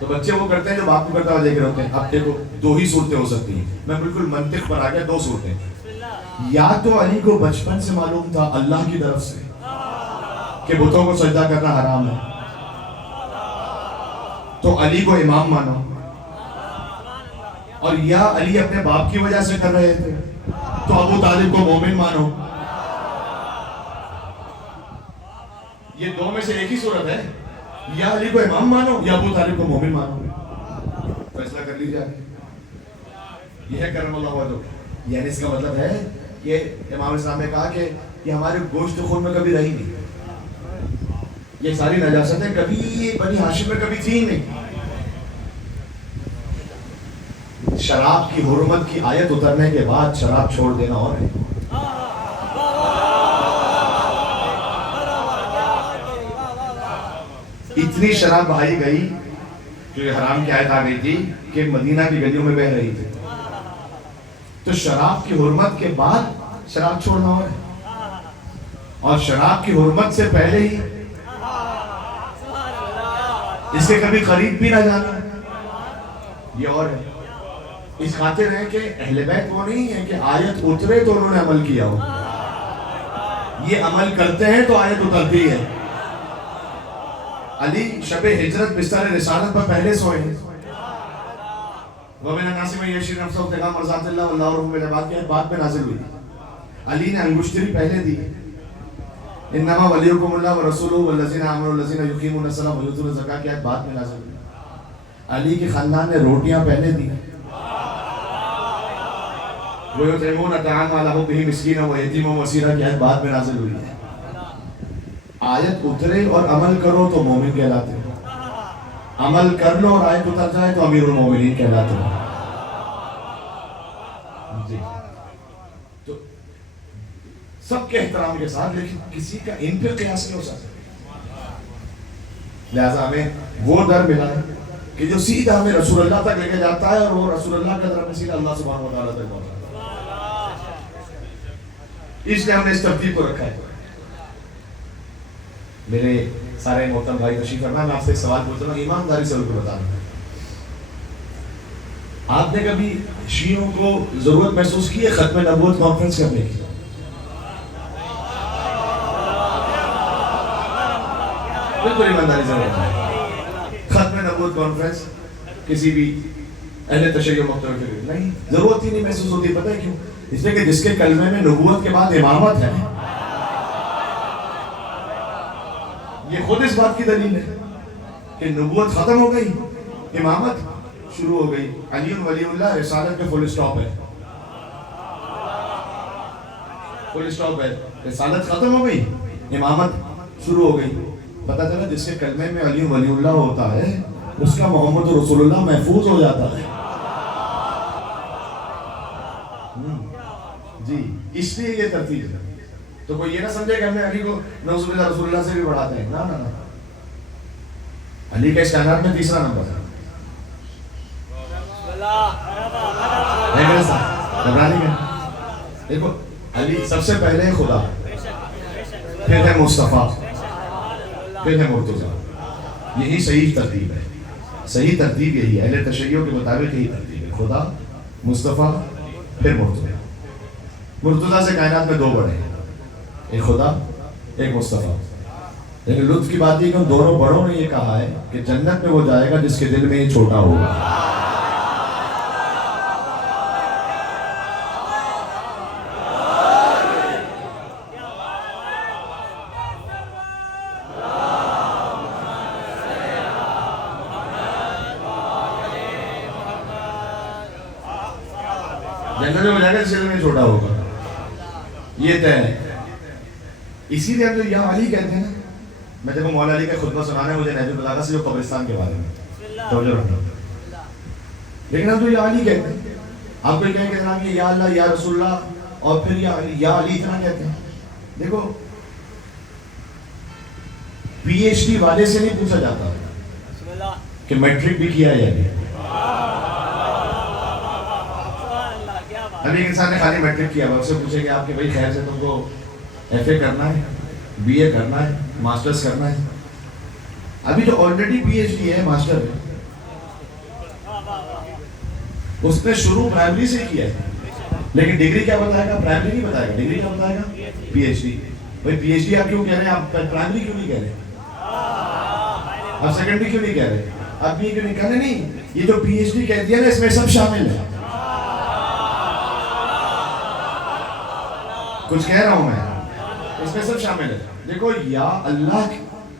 تو بچے وہ کرتے ہیں جو باپ کو کرتا ہوا دیکھ رہے ہوتے ہیں. اب دیکھو دو ہی صورتیں ہو سکتی ہیں، میں بالکل منطق پر آ گیا. دو صورتیں، یا تو علی کو بچپن سے معلوم تھا اللہ کی طرف سے کہ بتوں کو سجدہ کرنا حرام ہے، تو علی کو امام مانو، اور یا علی اپنے باپ کی وجہ سے کر رہے تھے تو ابو طالب کو مومن مانو. یہ دو میں سے ایک ہی صورت ہے، یا علی کو امام مانو یا ابو طالب کو مومن مانو. فیصلہ کر لیجیے. یہ ہے کرم اللہ وجہ. یعنی اس کا مطلب ہے کہ امام اسلام نے کہا کہ یہ ہمارے گوشت خون میں کبھی رہی نہیں، یہ ساری نجاستیں کبھی بنی ہاشم میں کبھی تھی نہیں. شراب کی حرمت کی آیت اترنے کے بعد شراب چھوڑ دینا اور ہے. اتنی شراب بہائی گئی جو حرام کی آیت آ گئی تھی کہ مدینہ کی گلیوں میں بہ رہی تھی. تو شراب کی حرمت کے بعد شراب چھوڑنا اور ہے، اور شراب کی حرمت سے پہلے ہی اس کے کبھی قریب بھی نہ جانا یہ اور ہے. اس خاطر ہے کہ اہل بیت وہ نہیں ہے کہ آیت اترے تو انہوں نے عمل کیا ہو، یہ عمل کرتے ہیں تو آیت اترتی ہے. علی شب ہجرت بستر رسالت پر پہلے سوئے ہیں. وَمِنَ النَّاسِ مَن يَشْرِي نَفْسَهُ ابْتِغَاءَ مَرْضَاتِ اللَّهِ وَاللَّهُ رَحِيمٌ بِالْعِبَادِ کی بات پہ نازل ہوئی. علی نے انگشتری پہلے دی، انما ولیکم اللہ ورسولہ والذین آمنوا الذین یقیمون الصلاۃ ویؤتون الزکاۃ کی بات پہ نازل ہوئی. علی کے خاندان نے روٹیاں پہلے دی، وَيُطْعِمُونَ الطَّعَامَ عَلَىٰ حُبِّهِ مِسْكِینًا وَیتیمًا وَاسِیرًا کی بات پہ نازل ہوئی ہے. آیت اترے اور عمل کرو تو مومن کہلاتے ہو، عمل کر لو اور آیت اتر جائے تو امیر المومنین کہلاتے ہو. جی تو سب کے احترام کے ساتھ، لیکن کسی کا ان پہ قیاس نہیں ہو سکتا. لہذا ہمیں وہ در ملا ہے کہ جو سیدھا ہمیں رسول اللہ تک لے کے جاتا ہے، اور وہ رسول اللہ کا در میں سیدھا اللہ سبحانہ و تعالیٰ تک پہنچاتا ہے. اس لیے ہم نے اس ترتیب کو رکھا ہے. میرے سارے محترم بھائی تشریف فرما، میں آپ سے ایک سوال پوچھ رہا ہوں، ایمانداری سے بالکل بتانا. آپ نے کبھی شیعوں کو ضرورت محسوس کی ہے ختم نبوت کانفرنس کرنے کی؟ بالکل ایمانداری سے بتانا. ختم نبوت کانفرنس کسی بھی اہل تشیع مختلف کے لیے نہیں، ضرورت ہی نہیں محسوس ہوتی. پتہ ہے کیوں؟ اس لیے کہ جس کے کلمے میں نبوت کے بعد امامت ہے، یہ خود اس بات کی دلیل ہے کہ نبوت ختم ہو گئی، امامت شروع ہو گئی. علی ولی اللہ رسالت پہ فل اسٹاپ ہے، فل اسٹاپ ہے. رسالت ختم ہو گئی، امامت شروع ہو گئی. پتہ چلا جس کے کلمے میں علی ولی اللہ ہوتا ہے اس کا محمد رسول اللہ محفوظ ہو جاتا ہے. جی اس لیے یہ ترتیب ہے. تو کوئی یہ نہ سمجھے کہ ہم نے علی کو نعوذ باللہ رسول اللہ سے بھی بڑھاتے ہیں. نہ نہ، علی کا اس کائنات میں تیسرا نمبر ہے. دیکھو علی سب سے پہلے خدا، پھر ہے مصطفیٰ، پھر ہے مرتضیٰ. یہی صحیح ترتیب ہے. صحیح ترتیب یہی ہے، اہل تشیع کے مطابق یہی ترتیب ہے. خدا، مصطفیٰ، پھر مرتضیٰ. مرتضیٰ سے کائنات میں دو بڑے ہیں، ایک خدا ایک مصطفیٰ. لیکن لطف کی بات یہ کہ ان دونوں بڑوں نے یہ کہا ہے کہ جنت میں وہ جائے گا جس کے دل میں یہ چھوٹا ہوگا. جنت میں وہ جائے گا جس کے دل میں چھوٹا ہوگا، یہ طے ہے. اسی لیے ہم جو یا علی کہتے ہیں. میں دیکھو مولا علی کا خطبہ سنانا ہے مجھے نہج البلاغہ سے، جو قبرستان کے بارے میں توجہ رکھنا. لیکن ہم جو یا علی کہتے ہیں، آپ کوئی کہیں کہ جناب یہ یا اللہ یا رسول اللہ اور پھر یا علی اتنا کہتے ہیں. دیکھو پی ایچ ڈی والے سے نہیں پوچھا جاتا کہ میٹرک بھی کیا یا نہیں؟ ابھی ایک انسان نے خالی میٹرک کیا ہوا، اس سے پوچھیں گے آپ کہ بھائی خیر سے تم کو ایف اے کرنا ہے، بی اے کرنا ہے، ماسٹرز کرنا ہے؟ ابھی جو آلریڈی پی ایچ ڈی ہے، ماسٹر ہے، اس نے شروع پرائمری سے کیا ہے، لیکن ڈگری کیا بتائے گا؟ پرائمری نہیں بتائے گا، ڈگری کیا بتائے گا؟ P H D. بھائی پی ایچ ڈی آپ کیوں کہہ رہے ہیں؟ آپ پرائمری کیوں نہیں کہہ رہے؟ آپ سیکنڈری کیوں نہیں کہہ رہے؟ آپ یہ کیوں نہیں کہہ رہے؟ نہیں، یہ جو پی ایچ ڈی کہہ دیا نا، اس میں سب شامل ہے۔ کچھ کہہ رہا ہوں میں، اس میں سب شامل ہے۔ دیکھو، یا اللہ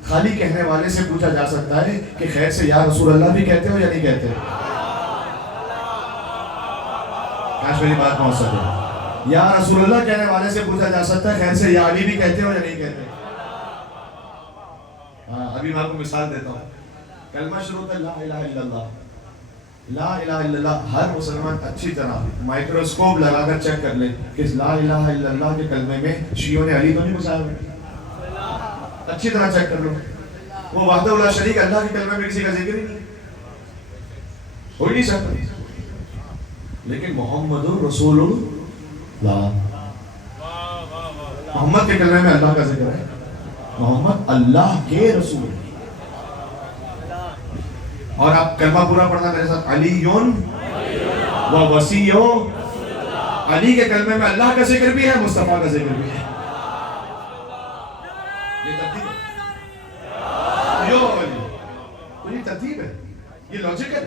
خالی کہنے والے سے پوچھا جا سکتا ہے کہ خیر سے یا رسول اللہ بھی کہتے ہو یا نہیں کہتے؟ کاش میری بات پہنچ سکے۔ یا رسول اللہ کہنے والے سے پوچھا جا سکتا ہے خیر سے یا علی بھی کہتے ہو یا نہیں کہتے؟ ابھی میں آپ کو مثال دیتا ہوں۔ کلمہ شروع ہوتا ہے لا الہ الا اللہ، لا الہ الا اللہ۔ ہر مسلمان اچھی طرح مائکروسکوپ لگا کر چیک کر لے کہ لا الہ الا اللہ کے کلمے میں شیعوں نے علی تو نہیں گھسایا ہوا؟ اچھی طرح چیک کر لو۔ وہ وحدہ لا شریک اللہ کے کلمے میں کسی کا ذکر ہی نہیں، ہو ہی نہیں سکتا۔ لیکن محمد رسول اللہ، محمد کے کلمے میں اللہ کا ذکر ہے، محمد اللہ کے رسول۔ اور آپ کلمہ پورا پڑھنا میرے ساتھ، علیٌ و وصی۔ علی کے کلمے میں اللہ کا ذکر بھی ہے، مصطفیٰ کا ذکر بھی ہے۔ یہ ترتیب ہے، یہ ترتیب ہے، یہ لاجک ہے۔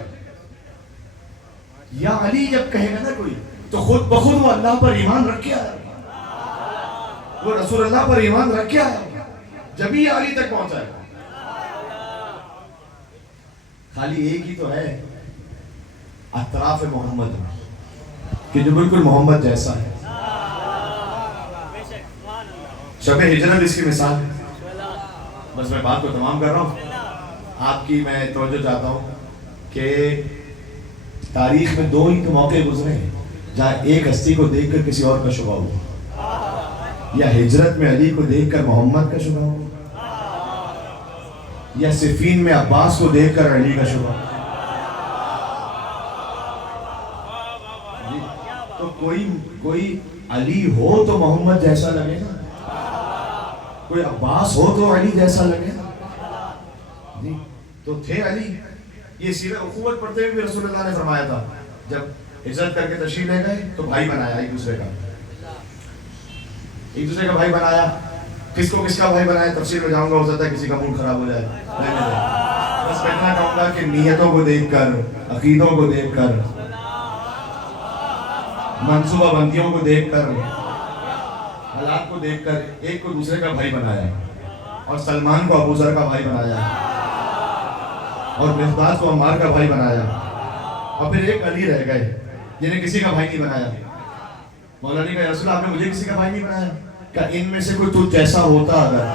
یا علی جب کہے گا نا کوئی، تو خود بخود وہ اللہ پر ایمان رکھ کے آئے گا، وہ رسول اللہ پر ایمان رکھ کے آئے گا، جبھی یہ علی تک پہنچائے گا۔ خالی ایک ہی تو ہے اطراف محمد کہ جو بالکل محمد جیسا ہے۔ شب ہجرت اس کی مثال ہے۔ بس میں بات کو تمام کر رہا ہوں، آپ کی میں توجہ چاہتا ہوں کہ تاریخ میں دو ہی تو موقع گزرے ہیں جہاں ایک ہستی کو دیکھ کر کسی اور کا شبہ ہوا، یا ہجرت میں علی کو دیکھ کر محمد کا شبہ ہوا، یا صفین میں عباس کو دیکھ کر علی کا شبہ۔ تو کوئی علی ہو تو محمد جیسا لگے نا، کوئی عباس ہو تو علی جیسا لگے نا، جی تو تھے علی۔ یہ سیرہ اخوت پڑھتے ہوئے بھی رسول اللہ نے فرمایا تھا، جب ہجرت کر کے تشریف لے گئے تو بھائی بنایا ایک دوسرے کا بھائی بنایا۔ کس کو کس کا بھائی بنایا تفسیر میں جاؤں گا، ہو سکتا ہے کسی کا موڈ خراب ہو جائے، بس میں اتنا کہوں گا کہ نیتوں کو دیکھ کر، عقیدوں کو دیکھ کر، منصوبہ بندیوں کو دیکھ کر، حالات کو دیکھ کر ایک کو دوسرے کا بھائی بنایا، اور سلمان کو ابو ذر کا بھائی بنایا، اور مقداد کو عمار کا بھائی بنایا، اور پھر ایک علی رہ گئے جنہیں کسی کا بھائی نہیں بنایا۔ مولا نے کہا رسول آپ نے مجھے کسی کا بھائی نہیں بنایا؟ کہ ان میں سے کوئی تو جیسا ہوتا اگر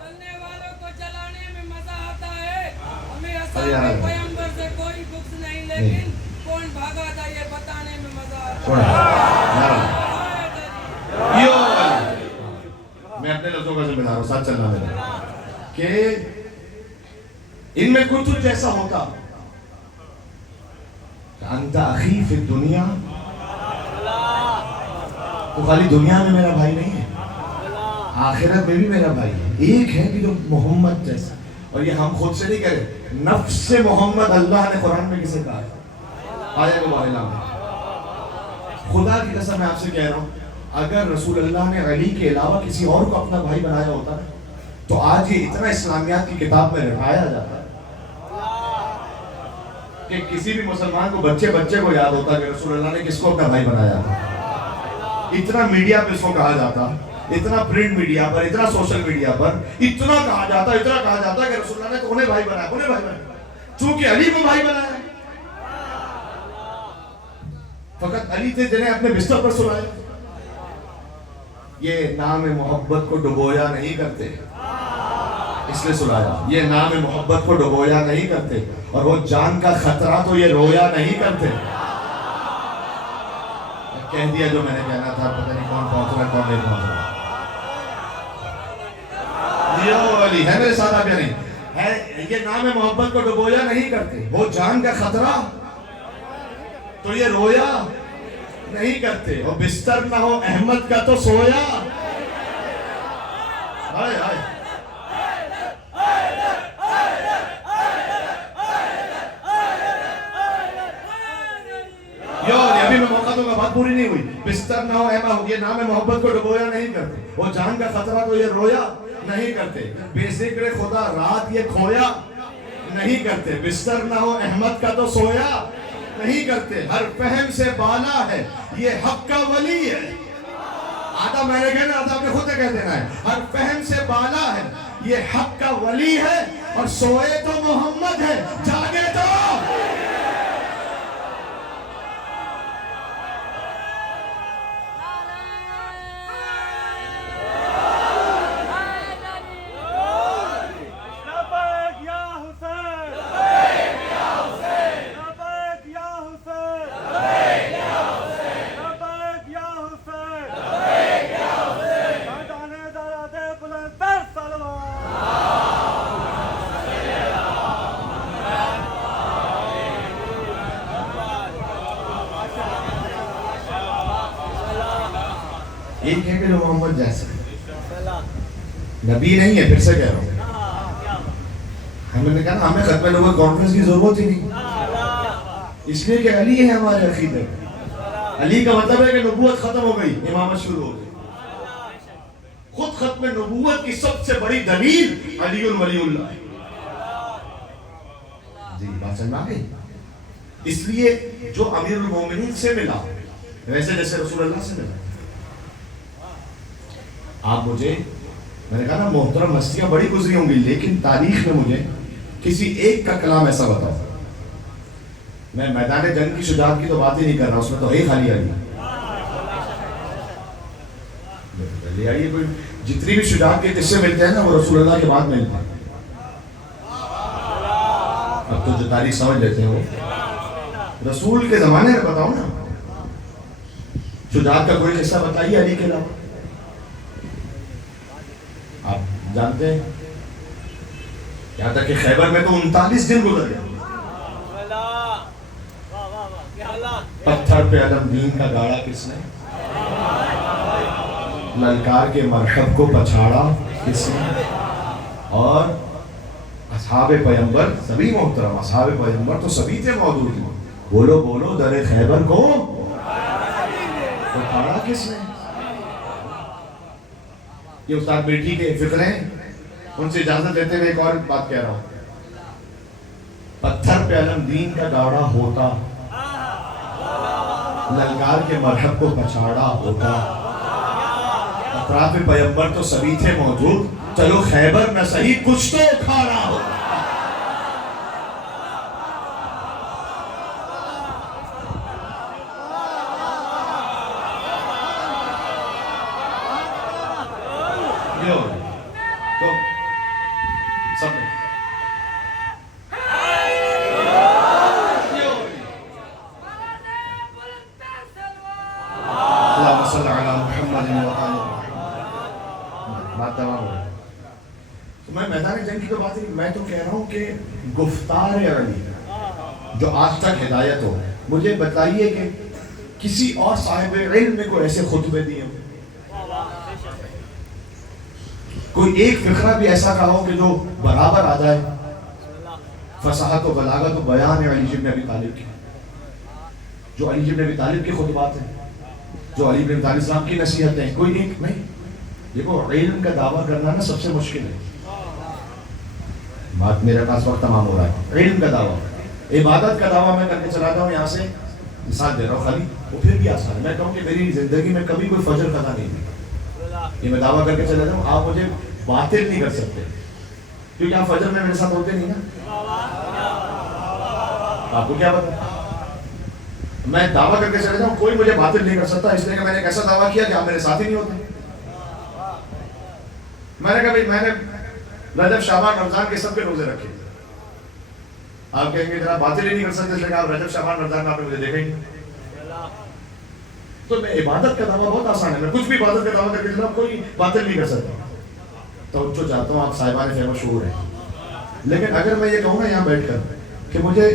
چلنے والوں کو چلانے میں مزہ آتا ہے، ہمیں اصحاب پیغمبر سے کوئی بغض نہیں، لیکن کون بھاگا تھا یہ بتانے میں مزہ آتا ہے۔ میں اپنے لفظوں کا ذمہ دار ہوں، ساتھ چلنا میرا، کہ ان میں کوئی تو جیسا ہوتا، انت اخی فی الدنیا، تو خالی دنیا میں میرا بھائی نہیں ہے، آخرت میں بھی میرا بھائی ہے۔ ایک ہے کہ جو محمد جیسا، اور یہ ہم خود سے نہیں کہہ رہے، نفس سے محمد اللہ نے قرآن میں کسے کہا ہے؟ آیت مبارکہ میں خدا کی قسم میں آپ سے کہہ رہا ہوں، اگر رسول اللہ نے علی کے علاوہ کسی اور کو اپنا بھائی بنایا ہوتا تو آج یہ اتنا اسلامیات کی کتاب میں رکھایا جاتا کہ کسی بھی مسلمان کو بچے کو یاد ہوتا کہ رسول اللہ نے کس کو اپنا بھائی بنایا۔ اتنا میڈیا پہ اس کو کہا جاتا، اتنا پرنٹ میڈیا پر، اتنا سوشل میڈیا پر اتنا کہا جاتا کہ رسول اللہ نے تو انہیں بھائی بنایا، چونکہ علی کو بھائی بنایا۔ فقط علی تھے جنہیں اپنے بستر پر سلایا۔ یہ نام محبت کو ڈبویا نہیں کرتے، اس لیے سلایا۔ یہ نام محبت کو ڈبویا نہیں کرتے، اور وہ جان کا خطرہ تو یہ رویا نہیں کرتے۔ کہہ دیا جو میں نے کہنا تھا، پتہ نہیں کون پہنچ رہا ہے کون نہیں پہنچ رہا۔ یو علی ہے میرے ساتھ آپ یا نہیں ہے؟ یہ نام محبت کو ڈبویا نہیں کرتے، وہ جان کا خطرہ تو یہ رویا نہیں کرتے، وہ بستر نہ ہو احمد کا تو سویا. ہائے ہائے ابھی میں موقع دوں گا، بات پوری نہیں ہوئی. بستر نہ ہو احمد، یہ نام محبت کو ڈبویا نہیں کرتے، وہ جان کا خطرہ تو یہ رویا نہیں کرتے، بے ذکر خدا رات یہ کھویا نہیں کرتے، بستر نہ ہو احمد کا تو سویا نہیں کرتے، ہر فہم سے بالا ہے یہ حق کا ولی ہے. آدھا میں نے کہنا، آدھا آپ نے خود کہہ دینا ہے. ہر فہم سے بالا ہے یہ حق کا ولی ہے، اور سوئے تو محمد ہے، جاگے تو ایک ہے کہ جو محمد جیسا نبی نہیں ہے. پھر سے کہہ رہا ہوں، ہم نے کہا نا ہمیں ختم نبوت کانفرنس کی ضرورت ہی نہیں، اس لیے کہ علی ہے ہمارے عقیدے. علی کا مطلب ہے کہ نبوت ختم ہو گئی، امامت شروع ہو گئی. خود ختم نبوت کی سب سے بڑی دلیل علی ولی اللہ ہے. جی بات سمجھ آ گئی. اس لیے جو امیر المومنین سے ملا ویسے جیسے رسول اللہ سے ملا. آپ مجھے، میں نے کہا نا محترم ہستیاں بڑی گزری ہوں گی، لیکن تاریخ میں مجھے کسی ایک کا کلام ایسا بتاؤ. میں میدان جنگ کی شجاعت کی تو بات ہی نہیں کر رہا، اس میں تو ہے خالی علی. لے آئیے کوئی جتنی بھی شجاعت کے قصے ملتے ہیں نا وہ رسول اللہ کے بعد ملتے ہیں. اب تو جو تاریخ سمجھ لیتے ہیں وہ رسول کے زمانے میں بتاؤ نا شجاعت کا کوئی قصہ بتائیے علی کے علاوہ. آپ جانتے ہیں یہاں تک کہ خیبر میں تو 39 دن گزر گئے. پتھر پہ علم دین کا گاڑا کس نے، للکار کے مرحب کو پچھاڑا کس نے، اور اصحاب پیمبر سبھی محترم، اصحاب پیمبر تو سبھی تھے موجود. بولو بولو در خیبر کو پچھاڑا کس نے. یہ استاد بیٹی کے فکرے ہیں، ان سے اجازت لیتے ہوئے ایک اور بات کہہ رہا ہوں. پتھر پہ علم دین کا گاڑا ہوتا، للکار کے مرحب کو پچھاڑا ہوتا، اطراف پیمبر تو سبھی تھے موجود، چلو خیبر نہ صحیح کچھ تو اکھاڑا ہوتا. تو سب نے اللہم صلی علی محمد بات تمام ہو. تو میں میدان جنگ کی تو بات نہیں، میں تو کہہ رہا ہوں کہ گفتار علی جو آج تک ہدایت ہو. مجھے بتائیے کہ کسی اور صاحب علم میں کوئی ایسے خطبے دیے ہوں، کوئی ایک فقرہ بھی ایسا کہا ہو کہ جو برابر آ جائے فصاحت و بلاغت و بیان علی بن ابی طالب کی، جو علی بن ابی طالب کے خطبات ہیں، جو علی بن طالب اسلام کی نصیحتیں ہیں. کوئی ایک نہیں. دیکھو علم کا دعویٰ کرنا نا سب سے مشکل ہے. بات میرے پاس وقت تمام ہو رہا ہے. علم کا دعویٰ، عبادت کا دعویٰ میں کر کے چلا جاؤں یہاں سے مثال دے رہا ہوں خالی، وہ پھر بھی آسان ہے. میں کہوں کہ میری زندگی میں کبھی کوئی فجر قضا نہیں دی، یہ میں دعویٰ کر کے چلا جاؤں. آپ مجھے باطل نہیں کر سکتے کیونکہ آپ فجر میں میرے ساتھ ہوتے نہیں نا. آپ کو کیا پتا، میں دعویٰ کر کے چلا جاؤں کوئی مجھے باطل نہیں کر سکتا، اس لیے کہ میں نے ایک ایسا دعویٰ کیا کہ آپ میرے ساتھ ہی نہیں ہوتے. میں نے کہا بھائی میں نے رجب شعبان رمضان کے سب کے روزے رکھے. آپ کہیں گے جناب باطل ہی نہیں کر سکتے، اس لیے کہ آپ رجب شعبان رمضان میں آپ نے مجھے دیکھیں گے. تو میں عبادت کا دعویٰ بہت آسان ہے، میں کچھ بھی عبادت کا دعویٰ کر کے جناب کوئی باطل نہیں کر سکتا. توجہ چاہتا ہوں، آپ صاحبان فیمس شعور ہیں، لیکن اگر میں یہ کہوں نا یہاں بیٹھ کر کہ مجھے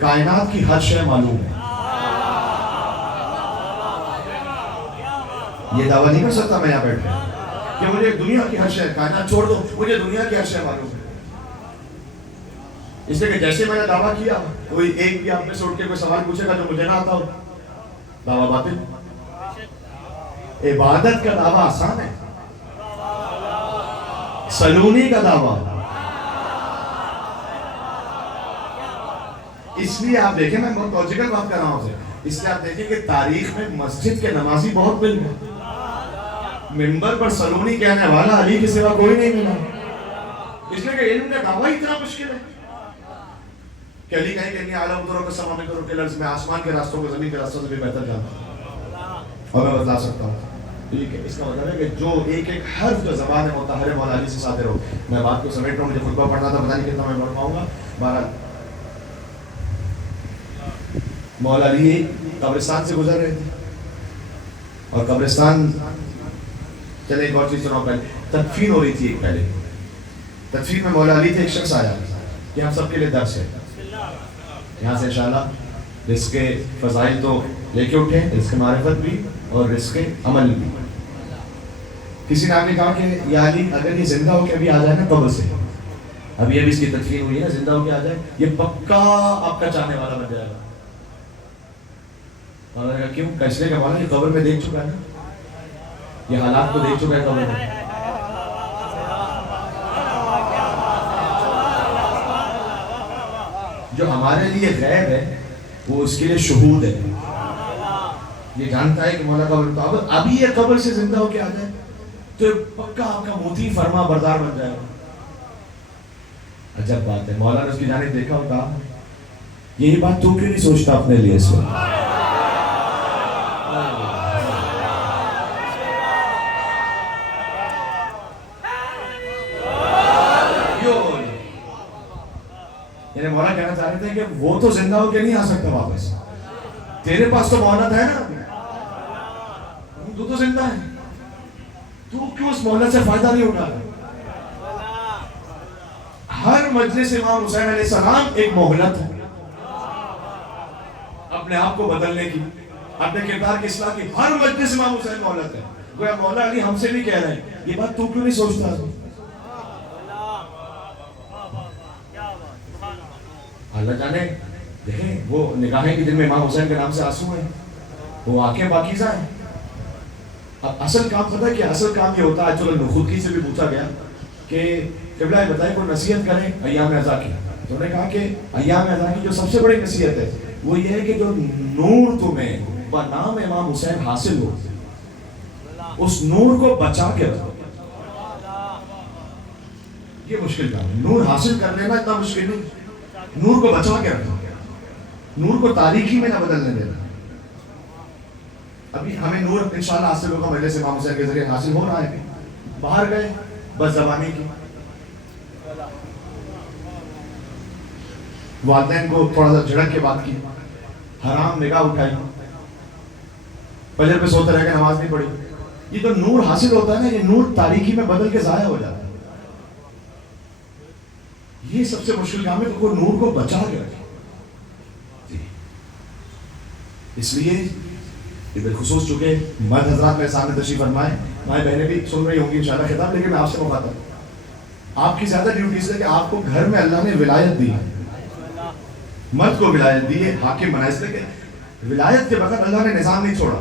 کائنات کی ہر شے معلوم ہے، یہ دعویٰ نہیں کر سکتا میں یہاں بیٹھ کر کہ مجھے دنیا کی ہر شے، کائنات چھوڑ دو، مجھے دنیا کی ہر شے معلوم ہے۔ اس لیے کہ جیسے میں نے دعویٰ کیا، کوئی ایک بھی آپ میں سے اٹھ کے کوئی سوال پوچھے گا جو مجھے نہ آتا ہو، دعویٰ باطل۔ عبادت کا دعویٰ آسان ہے، سلونی کا دعویٰ۔ اس لیے آپ دیکھیں، میں بہت لاجیکل بات کر رہا ہوں آپ سے، اس لیے آپ دیکھیں کہ تاریخ میں مسجد کے نمازی بہت مل گئے، منبر پر سلونی کہنے والا علی کے سوا کوئی نہیں ملا، اس لیے کہ علم کا دعویٰ اتنا مشکل ہے کہ علی کہیں کہ نہیں اعلیٰ ادھروں کا سمامی کرو کہ لفظ میں آسمان کے راستوں کو زمین کے راستوں سے بھی بہتر جانتا ہوں اور میں بتلا سکتا ہوں۔ ٹھیک ہے، اس کا مطلب ہے کہ جو ایک ایک حرف جو زبان ہے مطہر مولا علی سے ساتھ رہو۔ میں بات کو سمیٹ رہا ہوں، مجھے خطبہ پڑھنا تھا، پتہ نہیں کتنا میں پڑھ پاؤں گا۔ بہرحال مولا علی قبرستان سے گزر رہے تھے، اور قبرستان، چلے ایک اور چیز سناؤ، پہلے تدفین ہو رہی تھی، ایک پہلے تدفین میں مولا علی تھے، ایک شخص آیا کہ ہم سب کے لیے درس ہے، یہاں سے انشاءاللہ رزق کے فضائل تو لے کے اٹھے، رزق معرفت بھی اور رزق عمل بھی۔ کسی نے آگے کہا کہ یا علی اگر یہ زندہ ہو کے ابھی آ جائے نا قبر سے، ابھی اس کی تدفین ہوئی ہے نا، زندہ ہو کے آ جائے، یہ پکا آپ کا چاہنے والا بن جائے گا۔ مولانا نے کہا کیوں؟ کہ اس لیے کہ مولانا یہ قبر میں دیکھ چکا ہے نا، یہ حالات کو دیکھ چکا ہے قبر میں۔ جو ہمارے لیے غیب ہے وہ اس کے لیے شہود ہے، یہ جانتا ہے کہ مولا قبر، ابھی یہ قبر سے زندہ ہو کے آ جائے تو پکا آپ کا موتی فرما بردار بن جائے گا۔ عجب بات ہے، مولا نے اس کی جانب دیکھا اور کہا یہی بات تو کیوں نہیں سوچتا اپنے لیے اس وقت؟ یعنی مولا کہنا چاہ رہے تھے کہ وہ تو زندہ ہو کے نہیں آ سکتا واپس، تیرے پاس تو مہلت ہے نا، تو زندہ ہے، تو کیوں اس مہلت سے فائدہ نہیں اٹھا رہا؟ ہر مجلس امام حسین علیہ السلام ایک مہلت ہے اپنے آپ کو بدلنے کی، اپنے کردار کی اصلاح کی، ہر مجلس امام حسین مہلت ہے۔ گویا مولا علی ہم سے بھی کہہ رہے ہیں یہ بات تو کیوں نہیں سوچتا؟ اللہ جانے، دیکھیں وہ نگاہیں کی جن میں امام حسین کے نام سے آنسو ہیں، وہ آنکھیں پاکیزہ ہیں۔ اب اصل کام پتہ ہے کہ اصل کام یہ ہوتا ہے، چلو خودکی سے بھی پوچھا گیا کہ قبلہ بتائیں کوئی نصیحت کریں ایام عزا کی، تو انہوں نے کہا کہ ایام عزا کی جو سب سے بڑی نصیحت ہے وہ یہ ہے کہ جو نور تمہیں بنام امام حسین حاصل ہو، اس نور کو بچا کے رکھو۔ یہ مشکل کام ہے، نور حاصل کر لینا اتنا مشکل نہیں، نور کو بچا کے رکھو، نور کو تاریکی میں نہ بدلنے دینا۔ ابھی ہمیں نور انشاءاللہ حاصل ہوگا، مجلس امام حسین کے ذریعے حاصل ہو رہا ہے۔ باہر گئے بس زبانی کی، والدین کو تھوڑا سا جھڑک کے بات کی، حرام نگاہ اٹھائی، فجر پہ سوتے رہ کے نماز نہیں پڑھی۔ یہ جو نور حاصل ہوتا ہے نا، یہ نور تاریکی میں بدل کے ضائع ہو جاتا ہے۔ یہ سب سے مشکل کام ہے کہ وہ نور کو بچا کے رکھے۔ اس لیے بالخصوص چونکہ مرد حضرات میرے سامنے تشریف فرمائے، مائیں بہنیں بھی سن رہی ہوں گی انشاءاللہ خطاب، لیکن میں آپ سے مخاطب ہوں، آپ کی زیادہ ڈیوٹیز ہے کہ آپ کو گھر میں اللہ نے ولایت دی ہے، مرد کو ولایت دی ہے، حاکم بنا، اس لیے کہ ولایت کے بغیر اللہ نے نظام نہیں چھوڑا۔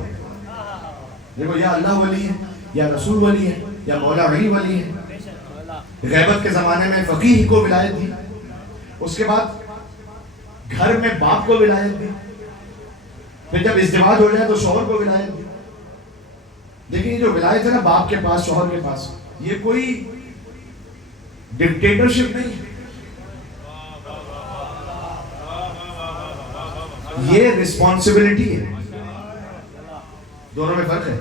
دیکھو یا اللہ ولی ہے، یا رسول ولی ہے، یا مولا علی ولی ہے۔ غیبت کے زمانے میں فقیہ کو ولایت دی، اس کے بعد گھر میں باپ کو ولایت دی، پھر جب ازدواج ہو جائے تو شوہر کو ولایت دی۔ دیکھیں یہ جو ولایت ہے نا باپ کے پاس، شوہر کے پاس، یہ کوئی ڈکٹیٹرشپ نہیں ہے، یہ رسپانسبلٹی ہے، دونوں میں فرق ہے۔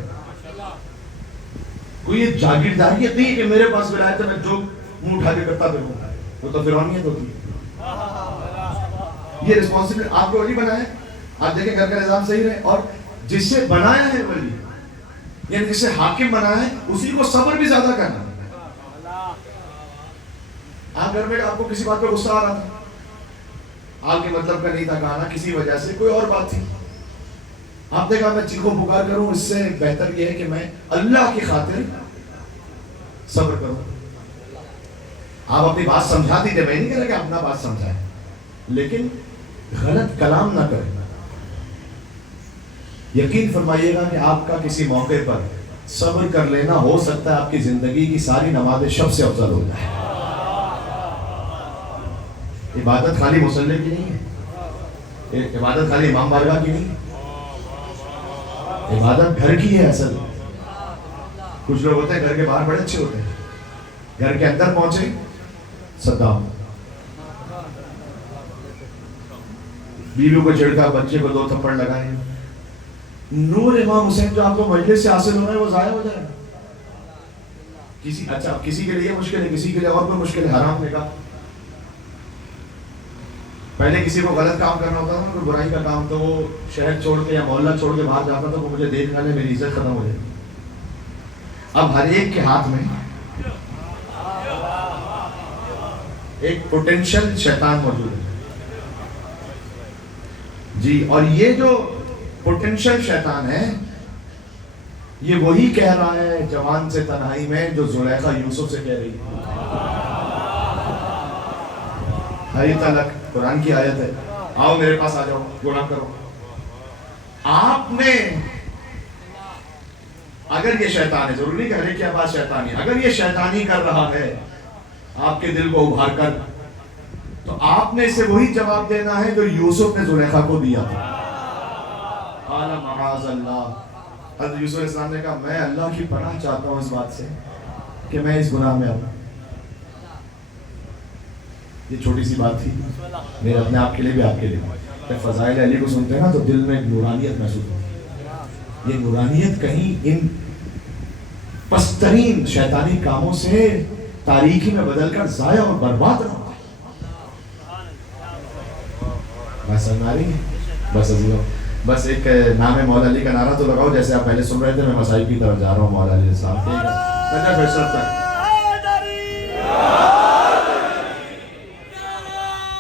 کوئی یہ جاگیرداریت نہیں ہے کہ میرے پاس ولایت ہے میں جو منہ اٹھا کے کرتا پھروں، وہ تو فرعونیت ہوتی ہے۔ یہ رسپانسبلٹی آپ کو ولی بنایا ہے، آپ دیکھیں گھر کا نظام صحیح رہے، اور جس سے بنایا ہے ولی، یعنی جس سے حاکم بنایا ہے، اسی کو صبر بھی زیادہ کرنا۔ یہاں گھر میں آپ کو کسی بات پہ غصہ آ رہا تھا, آپ کے مطلب کا نہیں تھا گانا, کسی وجہ سے کوئی اور بات تھی, آپ نے کہا میں چیخو پکار کروں, اس سے بہتر یہ ہے کہ میں اللہ کی خاطر صبر کروں. آپ اپنی بات سمجھا دیجیے, میں نہیں کہہ رہا کہ اپنا بات سمجھائیں, لیکن غلط کلام نہ کریں. یقین فرمائیے گا کہ آپ کا کسی موقع پر صبر کر لینا ہو سکتا ہے آپ کی زندگی کی ساری نمازیں شب سے افضل ہو جائے. عبادت خالی مصلی کی نہیں ہے, عبادت خالی امام بارگاہ کی نہیں ہے, عبادت گھر کی ہے. اصل کچھ لوگ ہوتے ہیں گھر کے باہر بڑے اچھے ہوتے ہیں, گھر کے اندر پہنچے صدام, بیوی کو چھڑکا, بچے کو 2 تھپڑ لگائے. نور امام حسین جو آپ کو مجلس سے حاصل ہو رہا ہے وہ ضائع ہو جائے گا. کسی کے لیے مشکل ہے, کسی کے لیے اور کوئی مشکل ہے. حرام نکاح, پہلے کسی کو غلط کام کرنا ہوتا تھا, کوئی برائی کا کام, تو وہ شہر چھوڑ کے یا محلہ چھوڑ کے باہر جاتا تھا, وہ مجھے دیکھنا لے, میری عزت ختم ہو جائے. اب ہر ایک کے ہاتھ میں ایک پوٹینشل شیطان موجود ہے جی, اور یہ جو پوٹینشل شیطان ہے یہ وہی کہہ رہا ہے جوان سے تنہائی میں جو زلیخا یوسف سے کہہ رہی ہے. ہری تلک قرآن کی آیت ہے, آؤ میرے پاس آ جاؤ, گناہ کرو. آپ نے اگر یہ شیطان ہے, ضروری کہ ہر ایک کی آواز شیطانی ہے, اگر یہ شیطانی کر رہا ہے آپ کے دل کو ابھار کر, تو آپ نے اسے وہی جواب دینا ہے جو یوسف نے زلیخا کو دیا تھا. قال معاذ اللہ, حضرت یوسف علیہ السلام نے کہا میں اللہ کی پناہ چاہتا ہوں اس بات سے کہ میں اس گناہ میں آؤں. یہ چھوٹی سی بات تھی میرے اپنے آپ کے لیے بھی, آپ کے لیے. جب فضائل علی کو سنتے ہیں نا تو دل میں ایک نورانیت محسوس ہوتی ہے. یہ نورانیت کہیں ان پسترین شیطانی کاموں سے تاریکی میں بدل کر ضائع اور برباد نہ ہو. بات سمجھ آ رہی ہے؟ بس عزیزوں, بس ایک نام مولا علی کا نعرہ تو لگاؤ, جیسے آپ پہلے سن رہے تھے. میں مسائل کی طرف جا رہا ہوں. مولا علی السلام کے فیصلہ تک